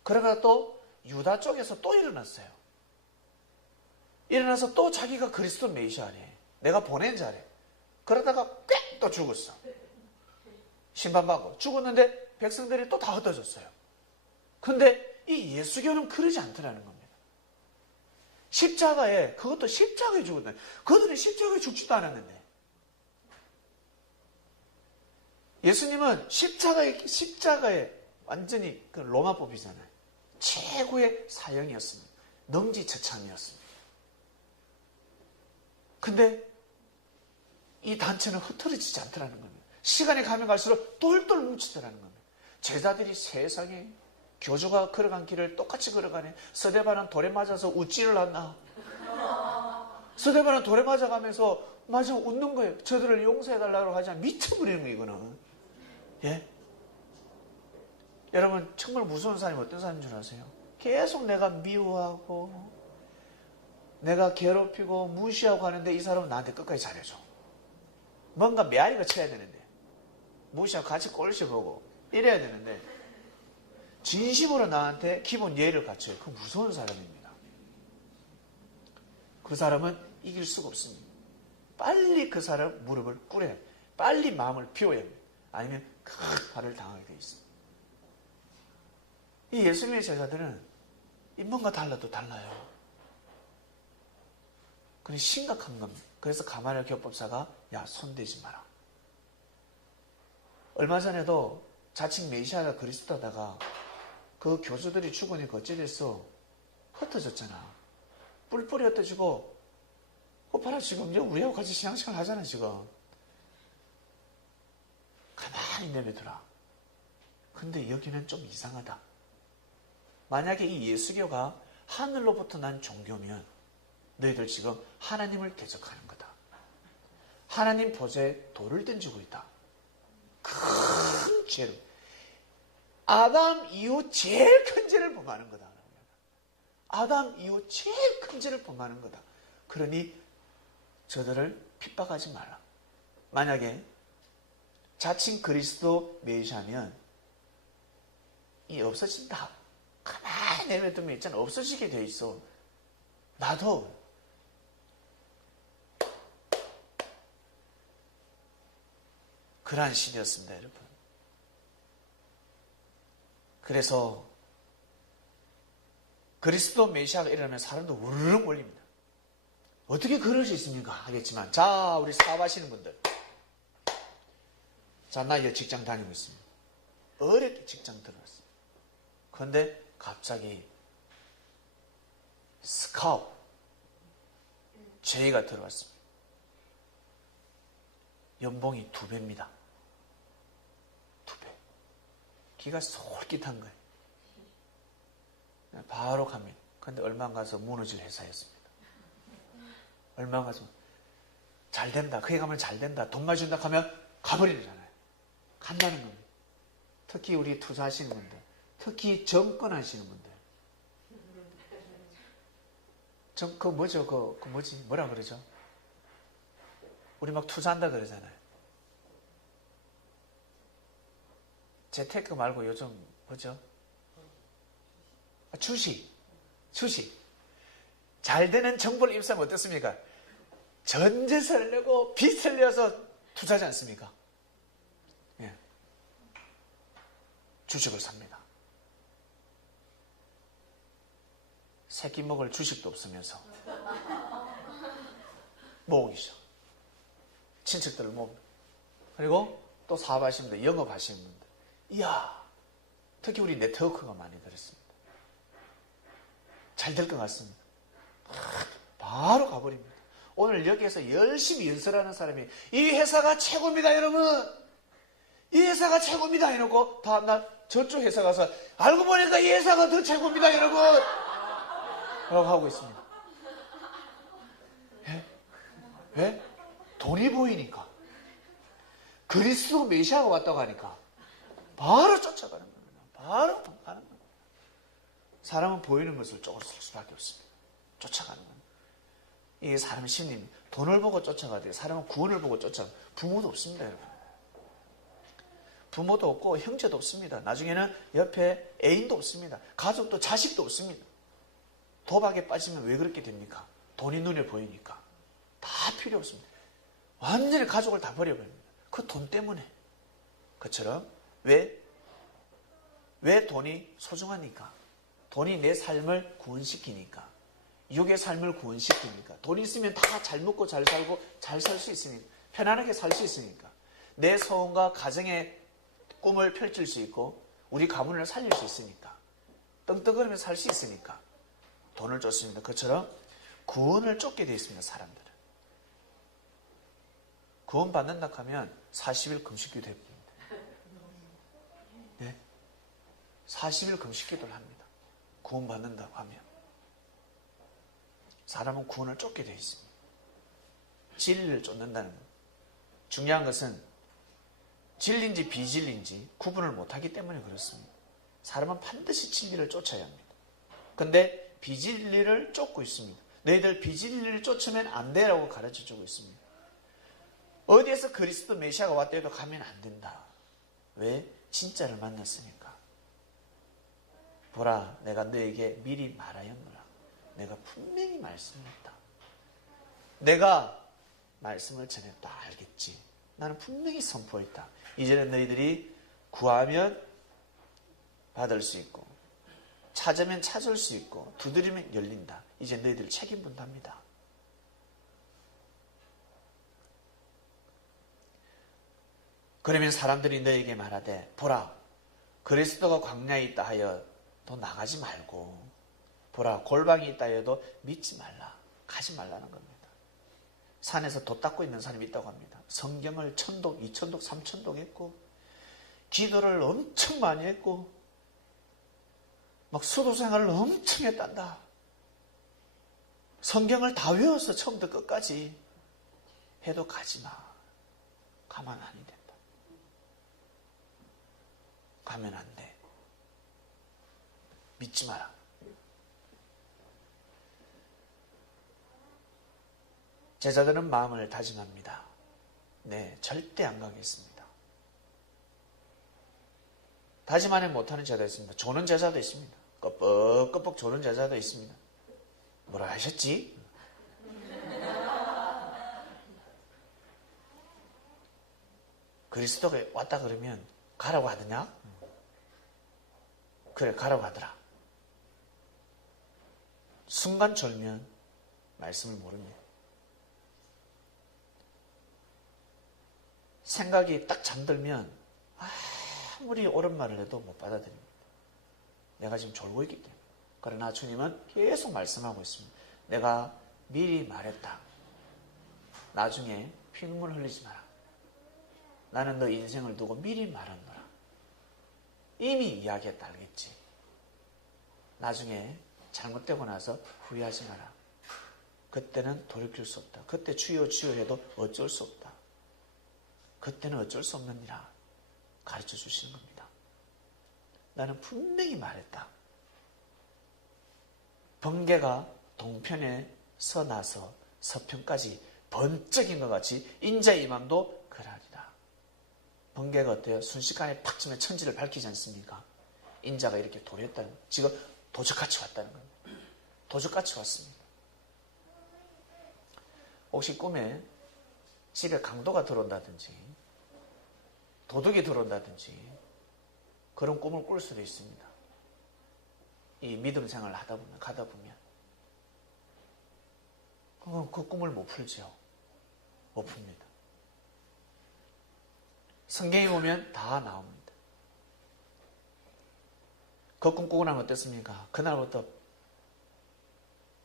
그러다가 또 유다 쪽에서 또 일어났어요. 일어나서 또 자기가 그리스도 메시아래. 내가 보낸 자래. 그러다가 꽥 또 죽었어. 심판받고 죽었는데 백성들이 또 다 흩어졌어요. 근데 이 예수교는 그러지 않더라는 겁니다. 십자가에, 그것도 십자가에 죽었다. 그들은 십자가에 죽지도 않았는데. 예수님은 십자가에 완전히 그 로마법이잖아요. 최고의 사형이었습니다. 능지처참이었습니다. 근데 이 단체는 흩어지지 않더라는 겁니다. 시간이 가면 갈수록 똘똘 뭉치더라는 겁니다. 제자들이 세상에 교주가 걸어간 길을 똑같이 걸어가네. 스데반은 돌에 맞아서 웃지를 않나. 스데반은 돌에 맞아가면서 맞으면 웃는 거예요. 저들을 용서해달라고 하지 않으면 미쳐버리는 거예요, 이거는. 예? 여러분, 정말 무서운 사람이 어떤 사람인 줄 아세요? 계속 내가 미워하고, 내가 괴롭히고, 무시하고 하는데 이 사람은 나한테 끝까지 잘해줘. 뭔가 메아리가 쳐야 되는데, 무시하고 같이 꼴찌보고, 이래야 되는데, 진심으로 나한테 기본 예의를 갖춰요. 그 무서운 사람입니다. 그 사람은 이길 수가 없습니다. 빨리 그 사람 무릎을 꿇어야 해요. 빨리 마음을 비워야 합니다. 아니면 큰 발을 당하게 되어 있습니다. 이 예수님의 제자들은 인문과 달라도 달라요. 그게 심각한 겁니다. 그래서 가말리엘 교법사가 야, 손대지 마라. 얼마 전에도 자칭 메시아가 그리스도다가 그 교주들이 죽으니까 어찌 됐어? 흩어졌잖아. 뿔뿔이 흩어지고 봐라 지금 이제 우리하고 같이 신앙생활 하잖아 지금. 가만히 내버려둬라. 근데 여기는 좀 이상하다. 만약에 이 예수교가 하늘로부터 난 종교면 너희들 지금 하나님을 대적하는 거다. 하나님 보좌에 돌을 던지고 있다. 큰 죄로. 아담 이후 제일 큰 죄를 범하는 거다. 아담 이후 제일 큰 죄를 범하는 거다. 그러니 저들을 핍박하지 말라. 만약에 자칭 그리스도 메시아면 이 없어진다. 가만히 내버려두면 있잖아. 없어지게 돼 있어. 나도 그러한 시대였습니다, 여러분. 그래서 그리스도 메시아가 일어나면 사람도 우르르 몰립니다. 어떻게 그럴 수 있습니까? 하겠지만 자, 우리 사업하시는 분들. 자, 나 이 직장 다니고 있습니다. 어렵게 직장 들어갔어요. 그런데 갑자기 스카웃 제의가 들어왔습니다. 연봉이 2배입니다. 2배. 기가 솔깃한 거예요. 바로 갑니다. 그런데 얼마 안 가서 무너질 회사였습니다. 얼마 안 가서 잘 된다. 거기 가면 잘 된다. 돈 많이 준다 하면 가버리잖아요. 간다는 겁니다. 특히 우리 투자하시는 분들, 특히 정권 하시는 분들. 뭐라 그러죠? 우리 막 투자한다 그러잖아요. 재테크 말고 요즘 뭐죠? 주식. 잘 되는 정보를 입수하면 어떻습니까? 전재산을 내고 빚을 내서 투자하지 않습니까? 예. 주식을 삽니다. 새끼 먹을 주식도 없으면서 모으기 시작. 친척들을 모으고. 그리고 또 사업하시는 분들, 영업하시는 분들. 이야, 특히 우리 네트워크가 많이 들었습니다. 잘 될 것 같습니다. 바로 가버립니다. 오늘 여기에서 열심히 연설하는 사람이 이 회사가 최고입니다, 여러분. 이 회사가 최고입니다 해놓고 다음날 저쪽 회사 가서 알고 보니까 이 회사가 더 최고입니다, 여러분. 라고 하고 있습니다. 왜? 돈이 보이니까. 그리스도 메시아가 왔다고 하니까 바로 쫓아가는 겁니다. 바로 가는 겁니다. 사람은 보이는 것을 쫓을 수밖에 없습니다. 쫓아가는 겁니다. 이게 사람의 심리입니다. 돈을 보고 쫓아가야 사람은 구원을 보고 쫓아가요. 부모도 없습니다, 여러분. 부모도 없고 형제도 없습니다. 나중에는 옆에 애인도 없습니다. 가족도 자식도 없습니다. 도박에 빠지면 왜 그렇게 됩니까? 돈이 눈에 보이니까. 다 필요 없습니다. 완전히 가족을 다 버려버립니다. 그 돈 때문에. 그처럼 왜 돈이 소중하니까. 돈이 내 삶을 구원시키니까. 육의 삶을 구원시키니까. 돈이 있으면 다 잘 먹고 잘 살고 잘 살 수 있으니까. 편안하게 살 수 있으니까. 내 소원과 가정의 꿈을 펼칠 수 있고 우리 가문을 살릴 수 있으니까. 떵떵거리며 살 수 있으니까. 돈을 쫓습니다. 그처럼 구원을 쫓게 되어 있습니다. 사람들은. 구원 받는다 하면 40일 금식기도 해봅니다. 네? 40일 금식기도를 합니다. 구원 받는다고 하면. 사람은 구원을 쫓게 되어 있습니다. 진리를 쫓는다는 것. 중요한 것은 진리인지 비진리인지 구분을 못하기 때문에 그렇습니다. 사람은 반드시 진리를 쫓아야 합니다. 그런데 비진리를 쫓고 있습니다. 너희들 비진리를 쫓으면 안 돼라고 가르쳐주고 있습니다. 어디에서 그리스도 메시아가 왔다 해도 가면 안 된다. 왜? 진짜를 만났으니까. 보라, 내가 너에게 미리 말하였노라. 내가 분명히 말씀했다. 내가 말씀을 전했다. 알겠지? 나는 분명히 선포했다. 이제는 너희들이 구하면 받을 수 있고 찾으면 찾을 수 있고 두드리면 열린다. 이제 너희들 책임 분담합니다. 그러면 사람들이 너에게 말하되 보라, 그리스도가 광야에 있다 하여 너 나가지 말고 보라, 골방이 있다 해도 믿지 말라. 가지 말라는 겁니다. 산에서 돛 닦고 있는 사람이 있다고 합니다. 성경을 1000독, 2000독, 3000독 했고 기도를 엄청 많이 했고 막 수도 생활을 엄청 했단다. 성경을 다 외워서 처음부터 끝까지 해도 가지마. 가면 아니 된다. 가면 안 돼. 믿지 마라. 제자들은 마음을 다짐합니다. 네, 절대 안 가겠습니다. 다짐 안 해 못하는 제자도 있습니다. 조는 제자도 있습니다. 끄뻑끄뻑 조는 제자도 있습니다. 뭐라 하셨지? 그리스도가 왔다 그러면 가라고 하더냐? 그래, 가라고 하더라. 순간 졸면 말씀을 모릅니다. 생각이 딱 잠들면 아무리 옳은 말을 해도 못 받아들입니다. 내가 지금 졸고 있기 때문에. 그러나 주님은 계속 말씀하고 있습니다. 내가 미리 말했다. 나중에 피눈물 흘리지 마라. 나는 너 인생을 두고 미리 말했노라. 이미 이야기했다 알겠지. 나중에 잘못되고 나서 후회하지 마라. 그때는 돌이킬 수 없다. 그때 주여 주여 해도 어쩔 수 없다. 그때는 어쩔 수 없느니라 가르쳐 주시는 겁니다. 나는 분명히 말했다. 번개가 동편에 서나서 서편까지 번쩍인 것 같이 인자의 임함도 그러하리라. 번개가 어때요? 순식간에 팍 치면 천지를 밝히지 않습니까? 인자가 이렇게 도랬다는 거예요. 지금 도적같이 왔다는 겁니다. 도적같이 왔습니다. 혹시 꿈에 집에 강도가 들어온다든지 도둑이 들어온다든지 그런 꿈을 꿀 수도 있습니다. 이 믿음 생활을 가다 보면 그 꿈을 못 풀죠. 못 풉니다. 성경에 보면 다 나옵니다. 그 꿈 꾸고 나면 어땠습니까? 그날부터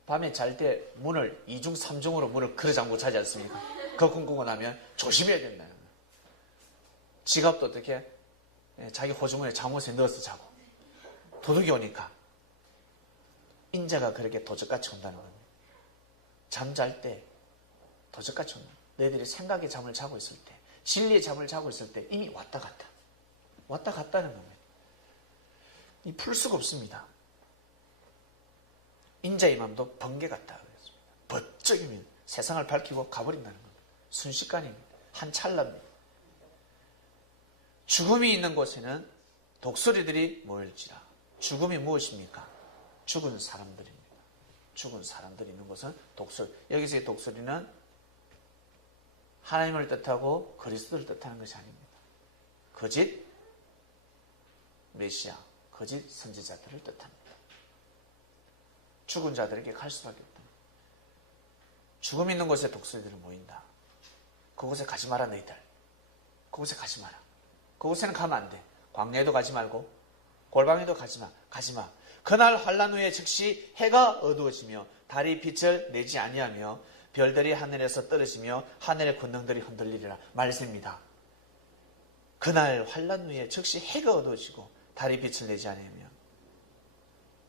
밤에 잘 때 문을 2중 3중으로 문을 걸어잠그고 자지 않습니까? 그 꿈 꾸고 나면 조심해야 된다는 거예요. 지갑도 어떻게 자기 호주머니에 잠옷에 넣어서 자고, 도둑이 오니까 인자가 그렇게 도적같이 온다는 겁니다. 잠잘 때 도적같이 온다. 너희들이 생각의 잠을 자고 있을 때, 진리의 잠을 자고 있을 때 이미 왔다 갔다는 겁니다. 이 풀 수가 없습니다. 인자의 마음도 번개 같다 그랬습니다. 번쩍이면 세상을 밝히고 가버린다는 겁니다. 순식간입니다. 한 찰나입니다. 죽음이 있는 곳에는 독수리들이 모일지라. 죽음이 무엇입니까? 죽은 사람들입니다. 죽은 사람들이 있는 곳은 독수리. 여기서의 독수리는 하나님을 뜻하고 그리스도를 뜻하는 것이 아닙니다. 거짓 메시아, 거짓 선지자들을 뜻합니다. 죽은 자들에게 갈 수밖에 없다. 죽음 있는 곳에 독수리들이 모인다. 그곳에 가지 마라 너희들. 그곳에 가지 마라. 그곳에는 가면 안 돼. 광야에도 가지 말고 골방에도 가지 마. 그날 환란 후에 즉시 해가 어두워지며 달이 빛을 내지 아니하며 별들이 하늘에서 떨어지며 하늘의 권능들이 흔들리리라. 말씀입니다. 그날 환란 후에 즉시 해가 어두워지고 달이 빛을 내지 아니하며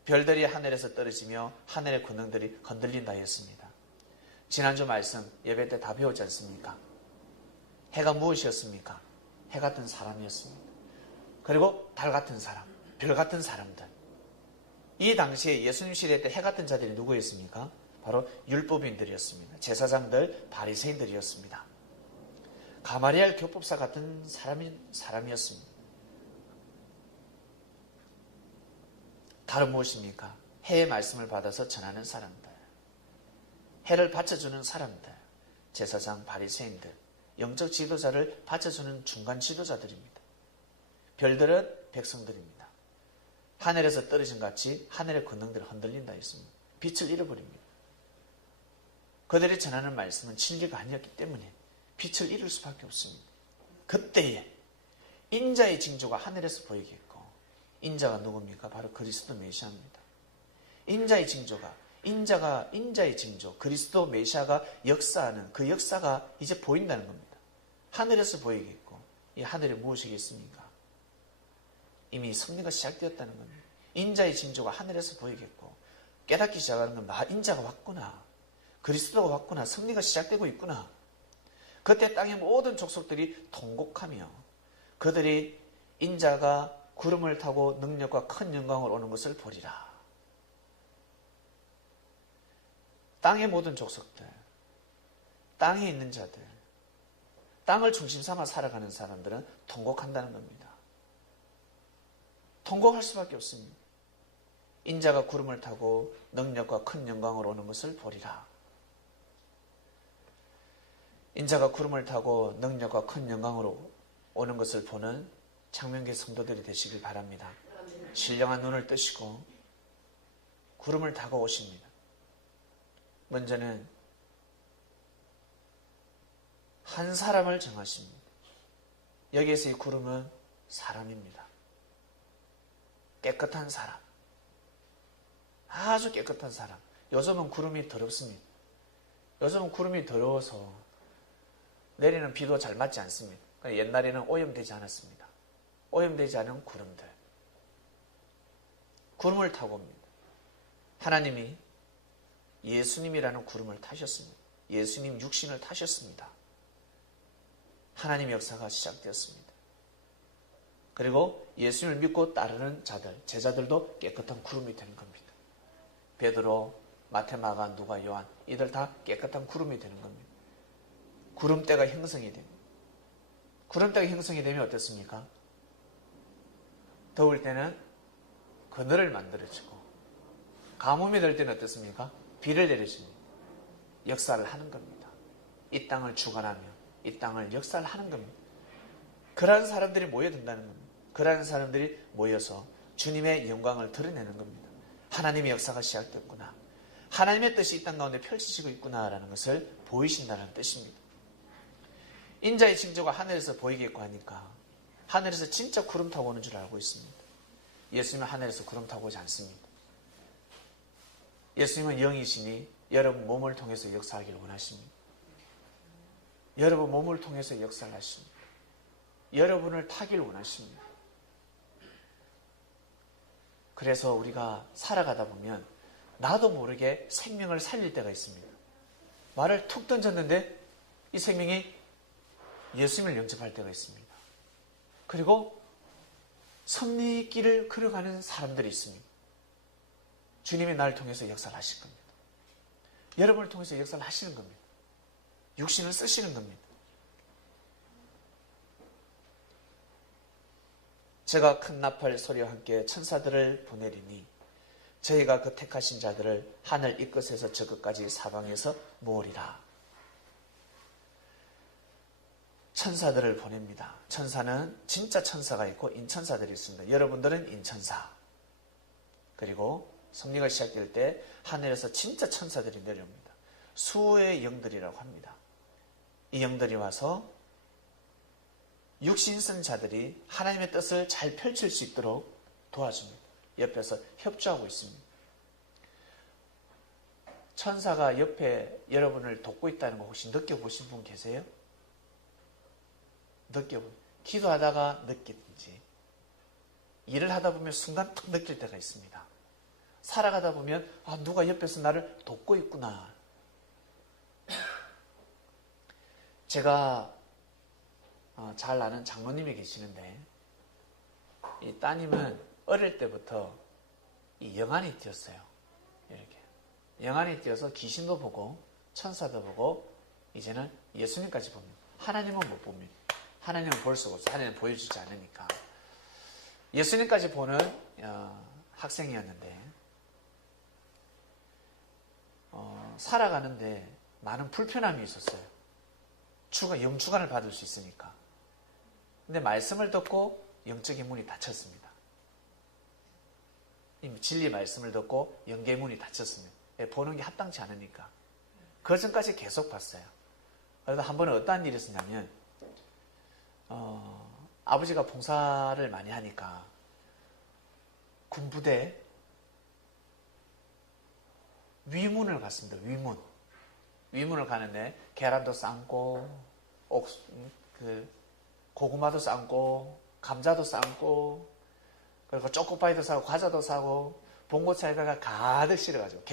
별들이 하늘에서 떨어지며 하늘의 권능들이 흔들린다 했습니다. 지난주 말씀 예배 때 다 배웠지 않습니까? 해가 무엇이었습니까? 해 같은 사람이었습니다. 그리고 달 같은 사람, 별 같은 사람들. 이 당시에 예수님 시대 때 해 같은 자들이 누구였습니까? 바로 율법인들이었습니다. 제사장들, 바리새인들이었습니다. 가마리엘 교법사 같은 사람이었습니다. 달은 무엇입니까? 해의 말씀을 받아서 전하는 사람들, 해를 받쳐주는 사람들, 제사장, 바리새인들, 영적 지도자를 받쳐주는 중간 지도자들입니다. 별들은 백성들입니다. 하늘에서 떨어진 같이 하늘의 권능들이 흔들린다 했습니다. 빛을 잃어버립니다. 그들이 전하는 말씀은 진리가 아니었기 때문에 빛을 잃을 수밖에 없습니다. 그때에 인자의 징조가 하늘에서 보이겠고, 인자가 누굽니까? 바로 그리스도 메시아입니다. 인자의 징조, 그리스도 메시아가 역사하는 그 역사가 이제 보인다는 겁니다. 하늘에서 보이겠고, 이 하늘에 무엇이겠습니까? 이미 섭리가 시작되었다는 겁니다. 인자의 징조가 하늘에서 보이겠고, 깨닫기 시작하는 건 인자가 왔구나, 그리스도가 왔구나, 섭리가 시작되고 있구나. 그때 땅의 모든 족속들이 통곡하며 그들이 인자가 구름을 타고 능력과 큰 영광을 오는 것을 보리라. 땅의 모든 족속들, 땅에 있는 자들, 땅을 중심 삼아 살아가는 사람들은 통곡한다는 겁니다. 통곡할 수밖에 없습니다. 인자가 구름을 타고 능력과 큰 영광을 오는 것을 보리라. 인자가 구름을 타고 능력과 큰 영광으로 오는 것을 보는 창명계 성도들이 되시길 바랍니다. 신령한 눈을 뜨시고 구름을 타고 오십니다. 먼저는 한 사람을 정하십니다. 여기에서 이 구름은 사람입니다. 깨끗한 사람, 아주 깨끗한 사람. 요즘은 구름이 더럽습니다. 요즘은 구름이 더러워서 내리는 비도 잘 맞지 않습니다. 옛날에는 오염되지 않았습니다. 오염되지 않은 구름들. 구름을 타고 옵니다. 하나님이 예수님이라는 구름을 타셨습니다. 예수님 육신을 타셨습니다. 하나님의 역사가 시작되었습니다. 그리고 예수님을 믿고 따르는 자들, 제자들도 깨끗한 구름이 되는 겁니다. 베드로, 마테마가, 누가, 요한, 이들 다 깨끗한 구름이 되는 겁니다. 구름대가 형성이 됩니다. 구름대가 형성이 되면 어떻습니까? 더울 때는 그늘을 만들어주고, 가뭄이 될 때는 어떻습니까? 비를 내려줍니다. 역사를 하는 겁니다. 이 땅을 주관하며 이 땅을 역사를 하는 겁니다. 그러한 사람들이 모여든다는 겁니다. 그러한 사람들이 모여서 주님의 영광을 드러내는 겁니다. 하나님의 역사가 시작됐구나. 하나님의 뜻이 이 땅 가운데 펼쳐지고 있구나라는 것을 보이신다는 뜻입니다. 인자의 징조가 하늘에서 보이겠고 하니까 하늘에서 진짜 구름 타고 오는 줄 알고 있습니다. 예수님은 하늘에서 구름 타고 오지 않습니다. 예수님은 영이시니 여러분 몸을 통해서 역사하기를 원하십니다. 여러분 몸을 통해서 역사를 하십니다. 여러분을 타기를 원하십니다. 그래서 우리가 살아가다 보면 나도 모르게 생명을 살릴 때가 있습니다. 말을 툭 던졌는데 이 생명이 예수님을 영접할 때가 있습니다. 그리고 섭리의 길을 걸어가는 사람들이 있습니다. 주님이 나를 통해서 역사를 하실 겁니다. 여러분을 통해서 역사를 하시는 겁니다. 육신을 쓰시는 겁니다. 제가 큰 나팔 소리와 함께 천사들을 보내리니 저희가 그 택하신 자들을 하늘 이 끝에서 저 끝까지 사방에서 모으리라. 천사들을 보냅니다. 천사는 진짜 천사가 있고 인천사들이 있습니다. 여러분들은 인천사. 그리고 섭리가 시작될 때 하늘에서 진짜 천사들이 내려옵니다. 수호의 영들이라고 합니다. 이 영들이 와서 육신 쓴 자들이 하나님의 뜻을 잘 펼칠 수 있도록 도와줍니다. 옆에서 협조하고 있습니다. 천사가 옆에 여러분을 돕고 있다는 거 혹시 느껴보신 분 계세요? 기도하다가 느끼든지 일을 하다 보면 순간 탁 느낄 때가 있습니다. 살아가다 보면 누가 옆에서 나를 돕고 있구나. 제가 잘 아는 장모님이 계시는데 이 따님은 어릴 때부터 이 영안이 띄었어요. 이렇게 영안이 띄어서 귀신도 보고 천사도 보고 이제는 예수님까지 봅니다. 하나님은 못 봅니다. 하나님은 볼 수가 없어요. 하나님은 보여주지 않으니까. 예수님까지 보는 학생이었는데 살아가는데 많은 불편함이 있었어요. 영주간을 받을 수 있으니까. 근데 말씀을 듣고 영적인 문이 닫혔습니다. 진리 말씀을 듣고 영계의 문이 닫혔습니다. 보는 게 합당치 않으니까. 그 전까지 계속 봤어요. 그래서 한 번은 어떠한 일이 있었냐면 아버지가 봉사를 많이 하니까 군부대 위문을 갔습니다. 위문을 가는데 계란도 삶고 고구마도 삶고 감자도 삶고 그리고 초코파이도 사고 과자도 사고 봉고차에다가 가득 실어가지고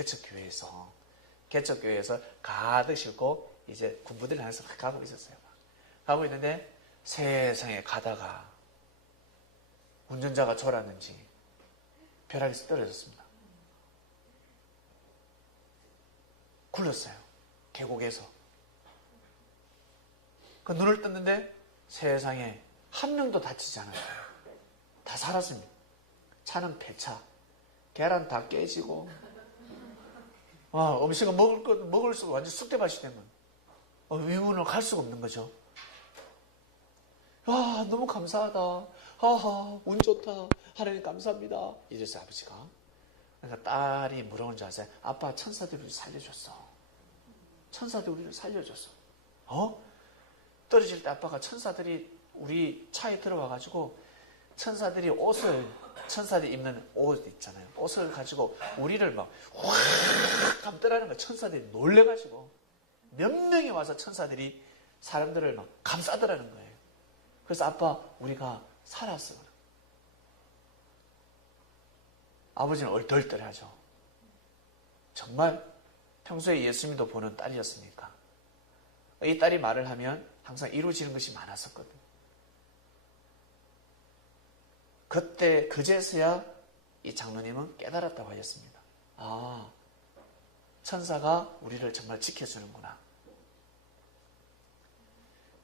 개척교회에서 가득 싣고 이제 군부대를 향해서 막 가고 있었어요. 가고 있는데 세상에 가다가 운전자가 졸았는지 벼락에서 떨어졌습니다. 굴렀어요. 계곡에서. 그 눈을 떴는데 세상에 한 명도 다치지 않았어요. 다 살았습니다. 차는 폐차. 계란 다 깨지고 음식은 먹을 수가 완전 쑥대밭이 되면 위문을 갈 수가 없는 거죠. 너무 감사하다. 운 좋다. 하나님 감사합니다. 이랬어요, 아버지가. 그러니까 딸이 물어본 줄 아세요? 아빠, 천사들이 우리를 살려줬어. 천사들이 우리를 살려줬어. 떨어질 때 아빠가 천사들이 우리 차에 들어와가지고 천사들이 천사들이 입는 옷 있잖아요. 옷을 가지고 우리를 막 확 감더라는 거예요. 천사들이 놀래가지고 몇 명이 와서 천사들이 사람들을 막 감싸더라는 거예요. 그래서 아빠, 우리가 살았어. 아버지는 얼떨떨하죠. 정말 평소에 예수님도 보는 딸이었으니까. 이 딸이 말을 하면 항상 이루어지는 것이 많았었거든요. 그제서야 이 장로님은 깨달았다고 하였습니다. 천사가 우리를 정말 지켜주는구나.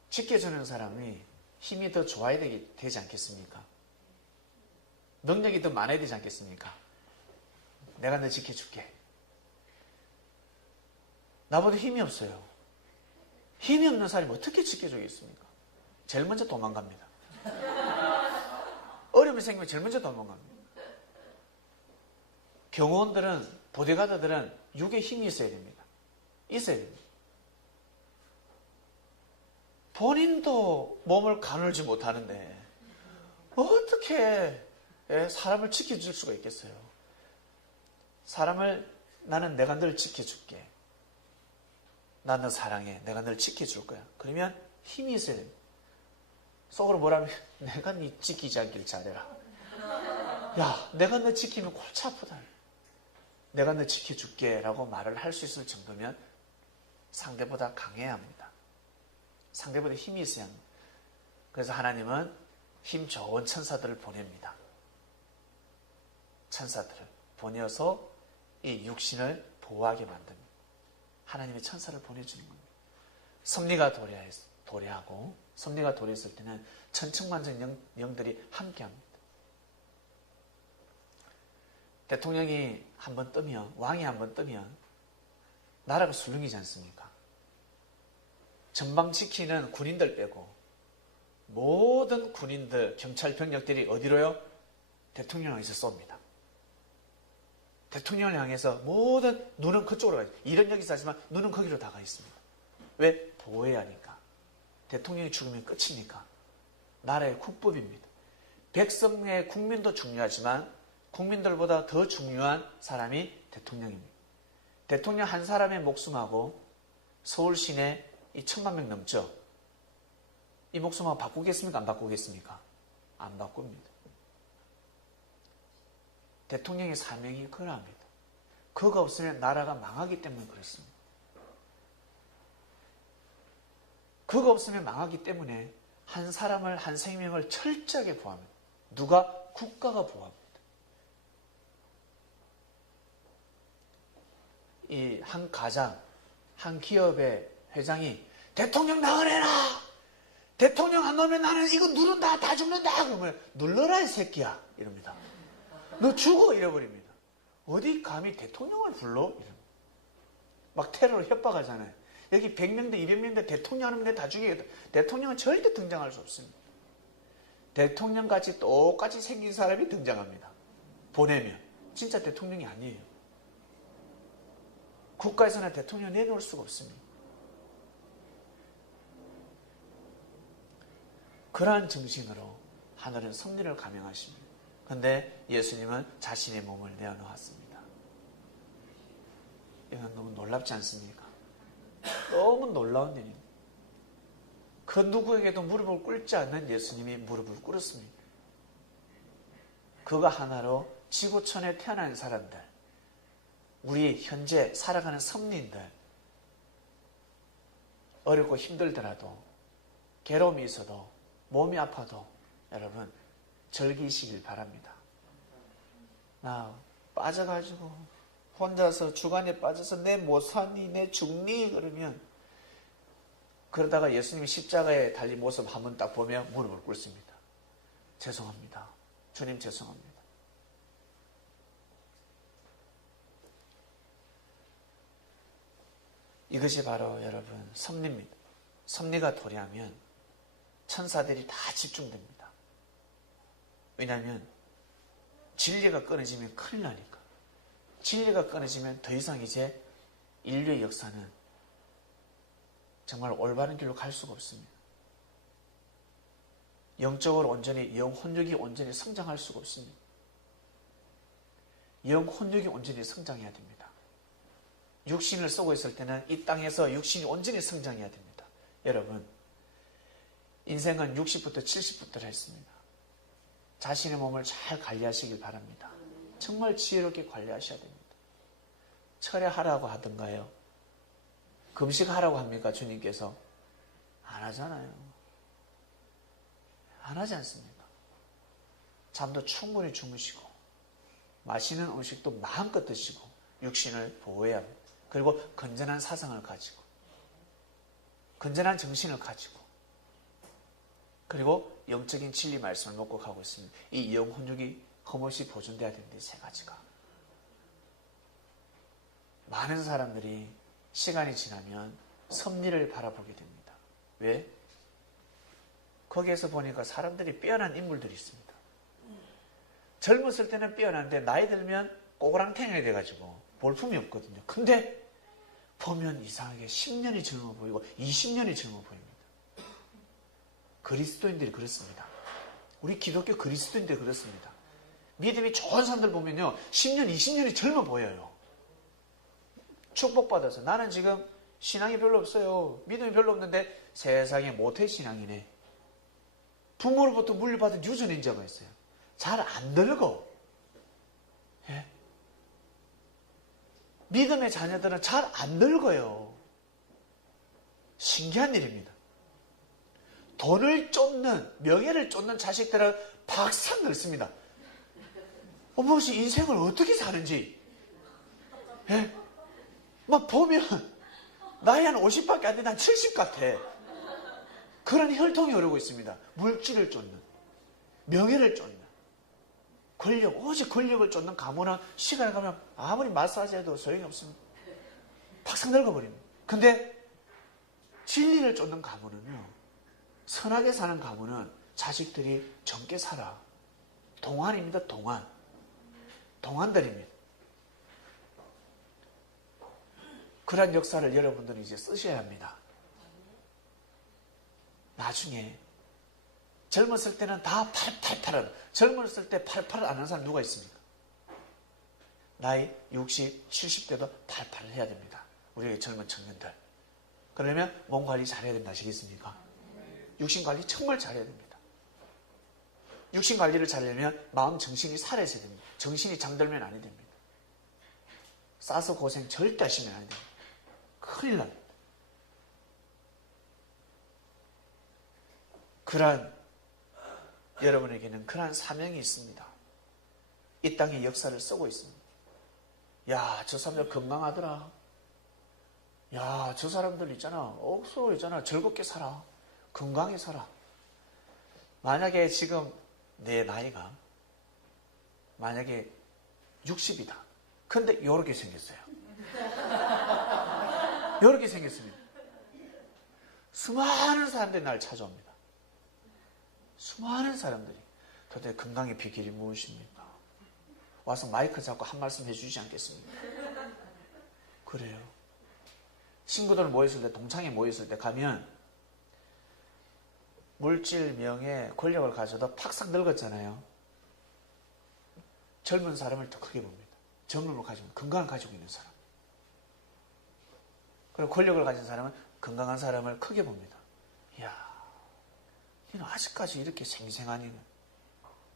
지켜주는 사람이 힘이 더 좋아야 되지 않겠습니까? 능력이 더 많아야 되지 않겠습니까? 내가 너 지켜줄게. 나보다 힘이 없어요. 힘이 없는 사람이 어떻게 지켜주겠습니까? 제일 먼저 도망갑니다. 어려움이 생기면 제일 먼저 도망갑니다. 경호원들은 보디가드들은 육에 힘이 있어야 됩니다. 있어야 됩니다. 본인도 몸을 가누지 못하는데 어떻게 사람을 지켜줄 수가 있겠어요? 사람을 나는 내가 널 지켜줄게. 나 너 사랑해. 내가 널 지켜줄 거야. 그러면 힘이 있어야 됩니다. 속으로 뭐라면 내가 네 지키지 않길 잘해라. 야, 내가 너 지키면 골치 아프다. 내가 너 지켜줄게 라고 말을 할 수 있을 정도면 상대보다 강해야 합니다. 상대보다 힘이 있어야 합니다. 그래서 하나님은 힘 좋은 천사들을 보냅니다. 천사들을 보내어서 이 육신을 보호하게 만듭니다. 하나님의 천사를 보내주는 겁니다. 섭리가 도래하고 섭리가 도래했을 때는 천천만적 영들이 함께합니다. 대통령이 한번 뜨면, 왕이 한번 뜨면 나라가 술렁이지 않습니까? 전방 지키는 군인들 빼고 모든 군인들, 경찰, 병력들이 어디로요? 대통령을 향해서 쏩니다. 대통령을 향해서 모든 눈은 그쪽으로 가요. 일은 여기서 하지만 눈은 거기로 다 가 있습니다. 왜? 보호해야 하니까. 대통령이 죽으면 끝이니까. 나라의 국법입니다. 백성의 국민도 중요하지만 국민들보다 더 중요한 사람이 대통령입니다. 대통령 한 사람의 목숨하고 서울 시내 이 1000만 명 넘죠. 이 목숨하고 바꾸겠습니까? 안 바꾸겠습니까? 안 바꿉니다. 대통령의 사명이 그러합니다. 그가 없으면 나라가 망하기 때문에 그렇습니다. 그가 없으면 망하기 때문에 한 사람을, 한 생명을 철저하게 보호합니다. 누가? 국가가 보호합니다. 이 한 가장, 한 기업의 회장이 대통령 나가래라! 대통령 안 넣으면 나는 이거 누른다! 다 죽는다! 그러면 눌러라 이 새끼야! 이럽니다. 너 죽어! 이래버립니다. 어디 감히 대통령을 불러? 이럽니다. 막 테러로 협박하잖아요. 여기 100명 대 200명 대 대통령 하면 다 죽이겠다. 대통령은 절대 등장할 수 없습니다. 대통령같이 똑같이 생긴 사람이 등장합니다. 보내면. 진짜 대통령이 아니에요. 국가에서는 대통령 내놓을 수가 없습니다. 그러한 정신으로 하늘은 섭리를 감행하십니다. 그런데 예수님은 자신의 몸을 내어놓았습니다. 이건 너무 놀랍지 않습니까? 너무 놀라운 일입니다. 그 누구에게도 무릎을 꿇지 않는 예수님이 무릎을 꿇었습니다. 그가 하나로 지구촌에 태어난 사람들, 우리 현재 살아가는 섭리인들, 어렵고 힘들더라도 괴로움이 있어도 몸이 아파도 여러분 즐기시길 바랍니다. 나 빠져가지고 혼자서 주관에 빠져서 내 못 사니 내 죽니 그러면 그러다가 예수님이 십자가에 달린 모습 한번 딱 보면 무릎을 꿇습니다. 죄송합니다. 주님 죄송합니다. 이것이 바로 여러분 섭리입니다. 섭리가 도래하면 천사들이 다 집중됩니다. 왜냐하면 진리가 끊어지면 큰일 나니까. 진리가 끊어지면 더 이상 이제 인류의 역사는 정말 올바른 길로 갈 수가 없습니다. 영적으로 온전히, 영혼력이 온전히 성장할 수가 없습니다. 영혼력이 온전히 성장해야 됩니다. 육신을 쓰고 있을 때는 이 땅에서 육신이 온전히 성장해야 됩니다. 여러분, 인생은 60부터 70부터 했습니다. 자신의 몸을 잘 관리하시길 바랍니다. 정말 지혜롭게 관리하셔야 됩니다. 철회하라고 하던가요? 금식하라고 합니까? 주님께서? 안 하잖아요. 안 하지 않습니까? 잠도 충분히 주무시고 맛있는 음식도 마음껏 드시고 육신을 보호해야 합니다. 그리고 건전한 사상을 가지고 건전한 정신을 가지고 그리고 영적인 진리 말씀을 먹고 가고 있습니다. 이 영혼육이 흠없이 보존돼야 됩니다. 이 세 가지가. 많은 사람들이 시간이 지나면 섭리를 바라보게 됩니다. 왜? 거기에서 보니까 사람들이 빼어난 인물들이 있습니다. 젊었을 때는 빼어난데 나이 들면 꼬그랑탱이가 돼가지고 볼품이 없거든요. 근데 보면 이상하게 10년이 젊어 보이고 20년이 젊어 보입니다. 그리스도인들이 그렇습니다. 우리 기독교 그리스도인들이 그렇습니다. 믿음이 좋은 사람들 보면요, 10년, 20년이 젊어 보여요. 축복받아서. 나는 지금 신앙이 별로 없어요. 믿음이 별로 없는데 세상에 모태신앙이네. 부모로부터 물려받은 유전인자가 있어요. 잘 안 늙어. 예? 믿음의 자녀들은 잘 안 늙어요. 신기한 일입니다. 돈을 쫓는, 명예를 쫓는 자식들은 박상 늙습니다. 어머니 인생을 어떻게 사는지. 예? 막 보면 나이 한 50밖에 안 돼. 난 70 같아. 그런 혈통이 흐르고 있습니다. 물질을 쫓는, 명예를 쫓는, 권력, 오직 권력을 쫓는 가문은 시간이 가면 아무리 마사지 해도 소용이 없습니다. 박상 늙어버립니다. 근데 진리를 쫓는 가문은요, 선하게 사는 가문은 자식들이 젊게 살아. 동안입니다. 동안들입니다. 그런 역사를 여러분들이 이제 쓰셔야 합니다. 나중에 젊었을 때는 다 88, 젊었을 때 88을 안 하는 사람 누가 있습니까? 나이 60, 70대도 88을 해야 됩니다. 우리 젊은 청년들. 그러면 몸 관리 잘해야 된다 아시겠습니까? 육신 관리 정말 잘해야 됩니다. 육신 관리를 잘하려면 마음, 정신이 살아있어야 됩니다. 정신이 잠들면 안 됩니다. 싸서 고생 절대 하시면 안 됩니다. 큰일 납니다. 그러한 여러분에게는 그러한 사명이 있습니다. 이 땅의 역사를 쓰고 있습니다. 야, 저 사람들 건강하더라. 야, 저 사람들 있잖아. 억수로 있잖아. 즐겁게 살아. 건강히 살아. 만약에 지금 내 나이가 만약에 60이다. 근데 요렇게 생겼어요. 요렇게 생겼습니다. 수많은 사람들이 나를 찾아옵니다. 수많은 사람들이. 도대체 건강의 비결이 무엇입니까? 와서 마이크 잡고 한 말씀 해주지 않겠습니까? 그래요. 친구들 모였을 때, 동창회 모였을 때 가면 물질, 명예, 권력을 가져도 팍싹 늙었잖아요. 젊은 사람을 더 크게 봅니다. 젊음을 가지고 건강을 가지고 있는 사람. 그리고 권력을 가진 사람은 건강한 사람을 크게 봅니다. 이야, 너는 아직까지 이렇게 생생하니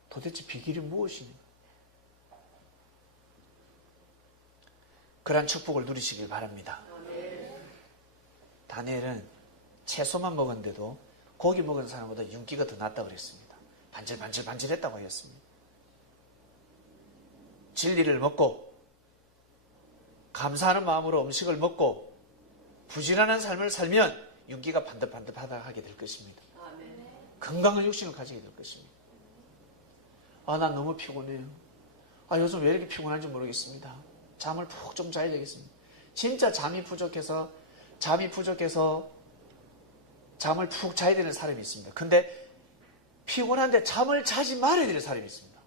도대체 비결이 무엇이니? 그러한 축복을 누리시길 바랍니다. 다니엘은 채소만 먹었는데도 고기 먹은 사람보다 윤기가 더 낫다고 그랬습니다. 반질반질했다고 하였습니다. 진리를 먹고 감사하는 마음으로 음식을 먹고 부지런한 삶을 살면 윤기가 반듯반듯하게 될 것입니다. 건강한 육신을 가지게 될 것입니다. 아, 난 너무 피곤해요. 아, 요즘 왜 이렇게 피곤한지 모르겠습니다. 잠을 푹 좀 자야 되겠습니다. 진짜 잠이 부족해서 잠을 푹 자야 되는 사람이 있습니다. 근데 피곤한데 잠을 자지 말아야 되는 사람이 있습니다.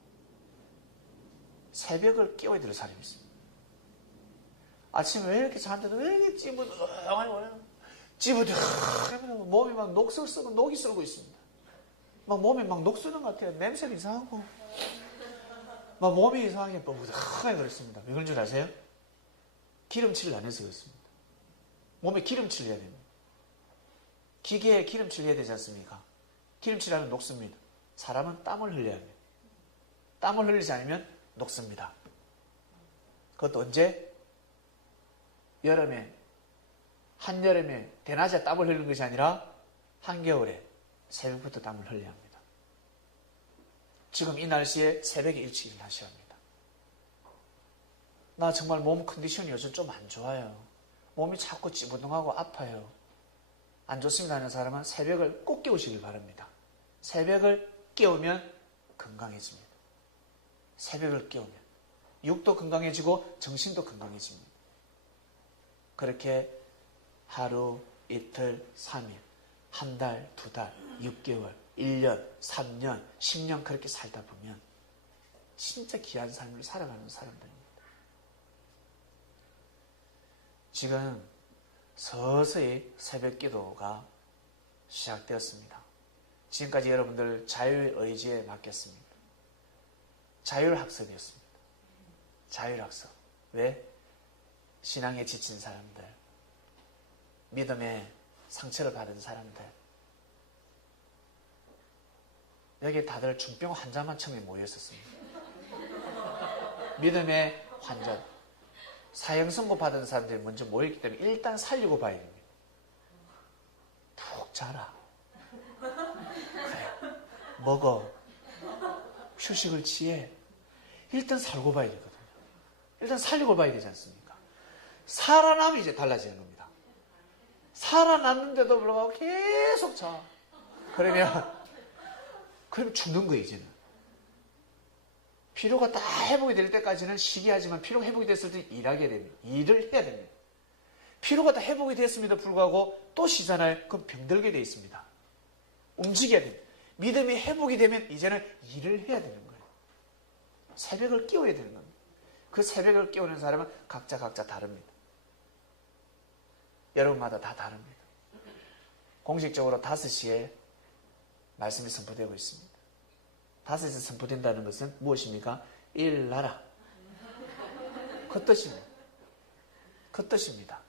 새벽을 깨워야 되는 사람이 있습니다. 아침에 왜 이렇게 자는데도 왜 이렇게 찌부드하고 몸이 막 녹이 쓸고 있습니다. 막 몸이 막 녹쓰는 것 같아요. 냄새가 이상하고 막 몸이 이상하게 뻐근하게 그렇습니다. 왜 그런 줄 아세요? 기름칠을 안 해서 그렇습니다. 몸에 기름칠을 해야 됩니다. 기계에 기름칠을 해야 되지 않습니까? 기름칠하면 녹습니다. 사람은 땀을 흘려야 합니다. 땀을 흘리지 않으면 녹습니다. 그것도 언제? 여름에, 한여름에 대낮에 땀을 흘리는 것이 아니라 한겨울에 새벽부터 땀을 흘려야 합니다. 지금 이 날씨에 새벽에 일찍 일어나셔야 합니다. 나 정말 몸 컨디션이 요즘 좀 안 좋아요. 몸이 자꾸 찌부둥하고 아파요. 안 좋습니다 하는 사람은 새벽을 꼭 깨우시길 바랍니다. 새벽을 깨우면 건강해집니다. 새벽을 깨우면 육도 건강해지고 정신도 건강해집니다. 그렇게 하루, 이틀, 3일, 한 달, 2달, 6개월, 1년, 3년, 10년 그렇게 살다 보면 진짜 귀한 삶을 살아가는 사람들입니다. 지금 서서히 새벽 기도가 시작되었습니다. 지금까지 여러분들 자율의지에 맡겼습니다. 자율학습이었습니다. 자율학습. 왜? 신앙에 지친 사람들, 믿음의 상처를 받은 사람들, 여기 다들 중병 환자만 처음에 모였었습니다. 믿음의 환자, 사형선고 받은 사람들이 먼저 모였기 때문에 일단 살리고 봐야 됩니다. 푹 자라. 그래. 먹어. 휴식을 취해. 일단 살고 봐야 되거든요. 일단 살리고 봐야 되지 않습니까? 살아나면 이제 달라지는 겁니다. 살아났는데도 불구하고 계속 자. 그럼 죽는 거예요, 이제는. 피로가 다 회복이 될 때까지는 쉬게 하지만 피로가 회복이 됐을 때 일하게 됩니다. 일을 해야 됩니다. 피로가 다 회복이 됐음에도 불구하고 또 쉬잖아요. 그럼 병들게 되어 있습니다. 움직여야 됩니다. 믿음이 회복이 되면 이제는 일을 해야 되는 거예요. 새벽을 깨워야 되는 겁니다. 그 새벽을 깨우는 사람은 각자 다릅니다. 여러분마다 다 다릅니다. 공식적으로 5시에 말씀이 선포되고 있습니다. 5시에 선포된다는 것은 무엇입니까? 일나라. 그 뜻입니다. 그 뜻입니다.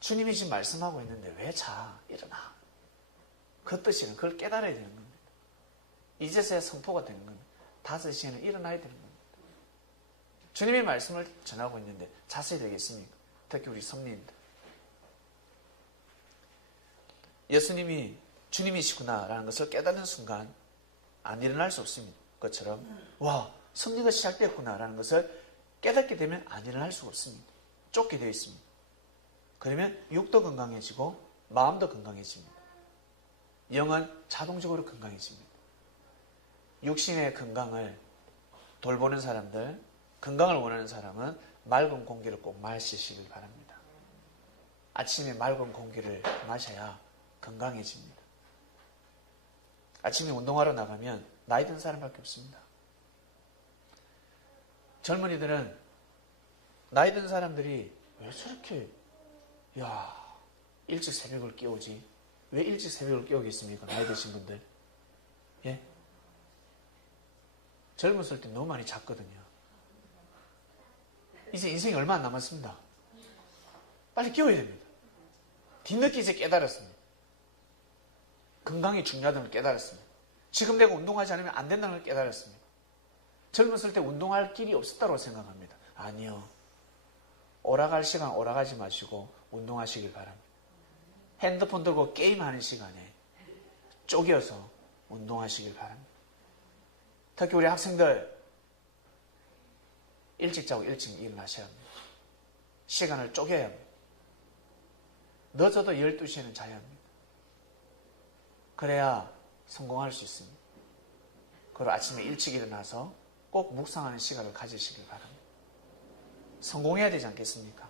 주님이 지금 말씀하고 있는데 왜 자? 일어나. 그 뜻이는 그걸 깨달아야 되는 겁니다. 이제서야 선포가 되는 겁니다. 5시에는 일어나야 되는 겁니다. 주님의 말씀을 전하고 있는데 자세히 되겠습니까? 특히 우리 성민들. 예수님이 주님이시구나라는 것을 깨닫는 순간 안 일어날 수 없습니다. 것처럼 와, 섭리가 시작됐구나라는 것을 깨닫게 되면 안 일어날 수가 없습니다. 쫓게 되어 있습니다. 그러면 육도 건강해지고 마음도 건강해집니다. 영은 자동적으로 건강해집니다. 육신의 건강을 돌보는 사람들, 건강을 원하는 사람은 맑은 공기를 꼭 마시시길 바랍니다. 아침에 맑은 공기를 마셔야 건강해집니다. 아침에 운동하러 나가면 나이 든 사람밖에 없습니다. 젊은이들은 나이 든 사람들이 왜 저렇게 일찍 새벽을 깨우지? 왜 일찍 새벽을 깨우겠습니까? 나이 드신 분들. 예? 젊었을 때 너무 많이 잤거든요. 이제 인생이 얼마 안 남았습니다. 빨리 깨워야 됩니다. 뒤늦게 이제 깨달았습니다. 건강이 중요하다는 걸 깨달았습니다. 지금 내가 운동하지 않으면 안 된다는 걸 깨달았습니다. 젊었을 때 운동할 길이 없었다고 생각합니다. 아니요. 오락할 시간 오락하지 마시고 운동하시길 바랍니다. 핸드폰 들고 게임하는 시간에 쪼개서 운동하시길 바랍니다. 특히 우리 학생들 일찍 자고 일찍 일어나셔야 합니다. 시간을 쪼개야 합니다. 늦어도 12시에는 자야 합니다. 그래야 성공할 수 있습니다. 그리고 아침에 일찍 일어나서 꼭 묵상하는 시간을 가지시길 바랍니다. 성공해야 되지 않겠습니까?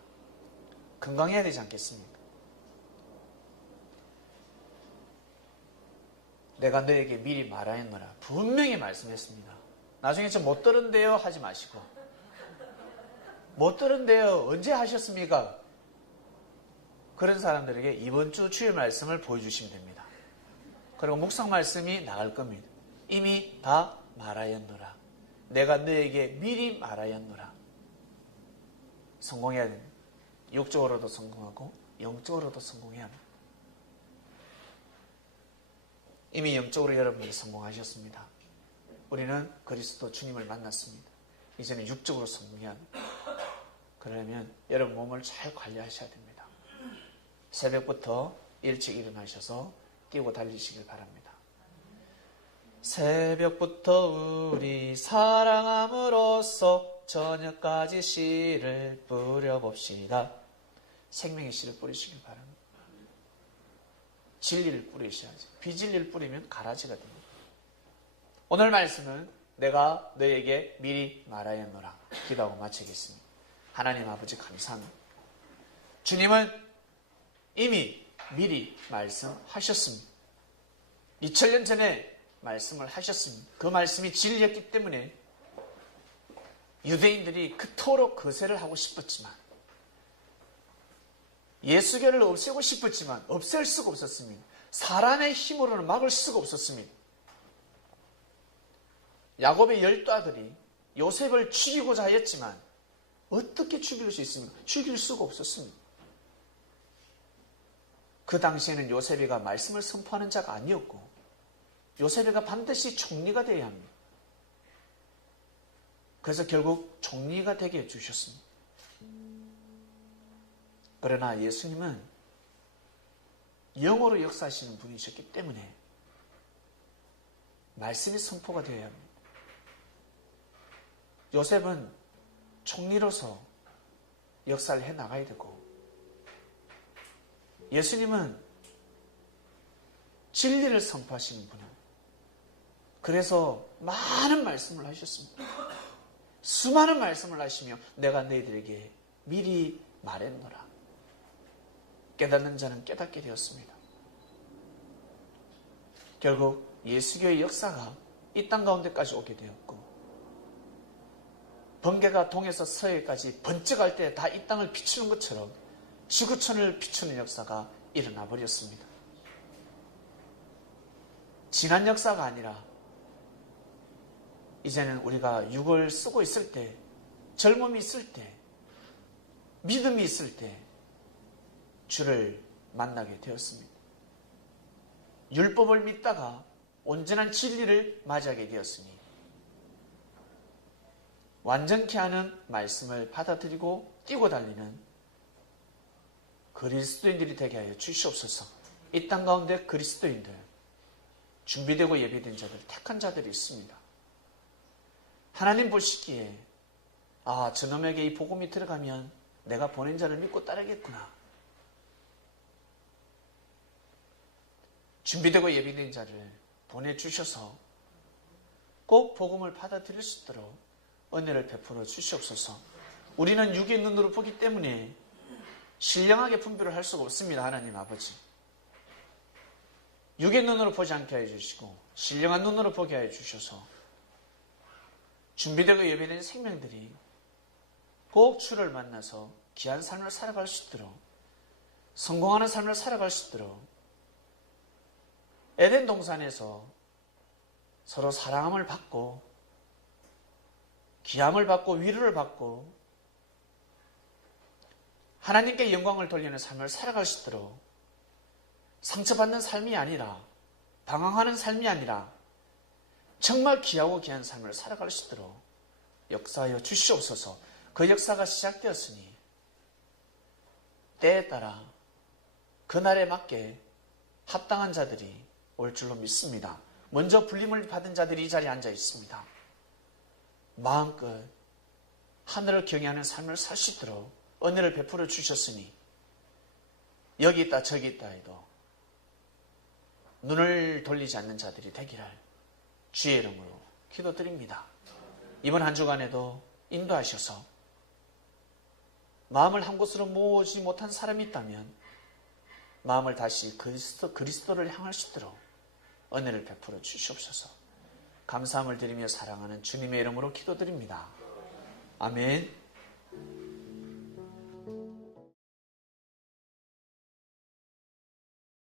건강해야 되지 않겠습니까? 내가 너에게 미리 말하였노라. 분명히 말씀했습니다. 나중에 저 못 들은데요 하지 마시고, 못 들은데요 언제 하셨습니까? 그런 사람들에게 이번 주 주일 말씀을 보여주시면 됩니다. 그리고 묵상 말씀이 나갈 겁니다. 이미 다 말하였노라. 내가 너에게 미리 말하였노라. 성공해야 됩니다. 육적으로도 성공하고 영적으로도 성공해야 합니다. 이미 영적으로 여러분들이 성공하셨습니다. 우리는 그리스도 주님을 만났습니다. 이제는 육적으로 성공해야 합니다. 그러려면 여러분 몸을 잘 관리하셔야 됩니다. 새벽부터 일찍 일어나셔서 뛰고 달리시길 바랍니다. 새벽부터 우리 사랑함으로써 저녁까지 씨를 뿌려봅시다. 생명의 씨를 뿌리시길 바랍니다. 진리를 뿌리셔야지. 비진리를 뿌리면 가라지가 됩니다. 오늘 말씀은 내가 너에게 미리 말하였노라. 기도하고 마치겠습니다. 하나님 아버지 감사합니다. 주님은 이미 미리 말씀하셨습니다. 2000년 전에 말씀을 하셨습니다. 그 말씀이 진리였기 때문에 유대인들이 그토록 거세를 하고 싶었지만 예수교를 없애고 싶었지만 없앨 수가 없었습니다. 사람의 힘으로는 막을 수가 없었습니다. 야곱의 12아들이 요셉을 죽이고자 하였지만 어떻게 죽일 수 있습니까? 죽일 수가 없었습니다. 그 당시에는 요셉이가 말씀을 선포하는 자가 아니었고 요셉이가 반드시 총리가 되어야 합니다. 그래서 결국 총리가 되게 해주셨습니다. 그러나 예수님은 영으로 역사하시는 분이셨기 때문에 말씀이 선포가 되어야 합니다. 요셉은 총리로서 역사를 해나가야 되고 예수님은 진리를 선포하시는 분입니다. 그래서 많은 말씀을 하셨습니다. 수많은 말씀을 하시며 내가 너희들에게 미리 말했노라. 깨닫는 자는 깨닫게 되었습니다. 결국 예수교의 역사가 이 땅 가운데까지 오게 되었고 번개가 동에서 서해까지 번쩍할 때 다 이 땅을 비추는 것처럼 지구촌을 비추는 역사가 일어나 버렸습니다. 지난 역사가 아니라 이제는 우리가 육을 쓰고 있을 때, 젊음이 있을 때, 믿음이 있을 때 주를 만나게 되었습니다. 율법을 믿다가 온전한 진리를 맞이하게 되었으니 완전케 하는 말씀을 받아들이고 뛰고 달리는 그리스도인들이 되게 하여 주시옵소서. 이 땅 가운데 그리스도인들, 준비되고 예비된 자들, 택한 자들이 있습니다. 하나님 보시기에 저놈에게 이 복음이 들어가면 내가 보낸 자를 믿고 따르겠구나. 준비되고 예비된 자를 보내주셔서 꼭 복음을 받아들일 수 있도록 은혜를 베풀어 주시옵소서. 우리는 육의 눈으로 보기 때문에 신령하게 분별을 할 수가 없습니다. 하나님 아버지. 육의 눈으로 보지 않게 하여 주시고 신령한 눈으로 보게 하여 주셔서 준비되고 예비된 생명들이 꼭 주를 만나서 귀한 삶을 살아갈 수 있도록 성공하는 삶을 살아갈 수 있도록 에덴 동산에서 서로 사랑함을 받고 귀함을 받고 위로를 받고 하나님께 영광을 돌리는 삶을 살아갈 수 있도록 상처받는 삶이 아니라 방황하는 삶이 아니라 정말 귀하고 귀한 삶을 살아갈 수 있도록 역사하여 주시옵소서. 그 역사가 시작되었으니 때에 따라 그날에 맞게 합당한 자들이 올 줄로 믿습니다. 먼저 불림을 받은 자들이 이 자리에 앉아 있습니다. 마음껏 하늘을 경외하는 삶을 살 수 있도록 은혜를 베풀어 주셨으니 여기 있다 저기 있다 해도 눈을 돌리지 않는 자들이 되기를 주의 이름으로 기도드립니다. 이번 한 주간에도 인도하셔서 마음을 한 곳으로 모으지 못한 사람이 있다면 마음을 다시 그리스도를 향할 수 있도록 은혜를 베풀어 주시옵소서. 감사함을 드리며 사랑하는 주님의 이름으로 기도드립니다. 아멘.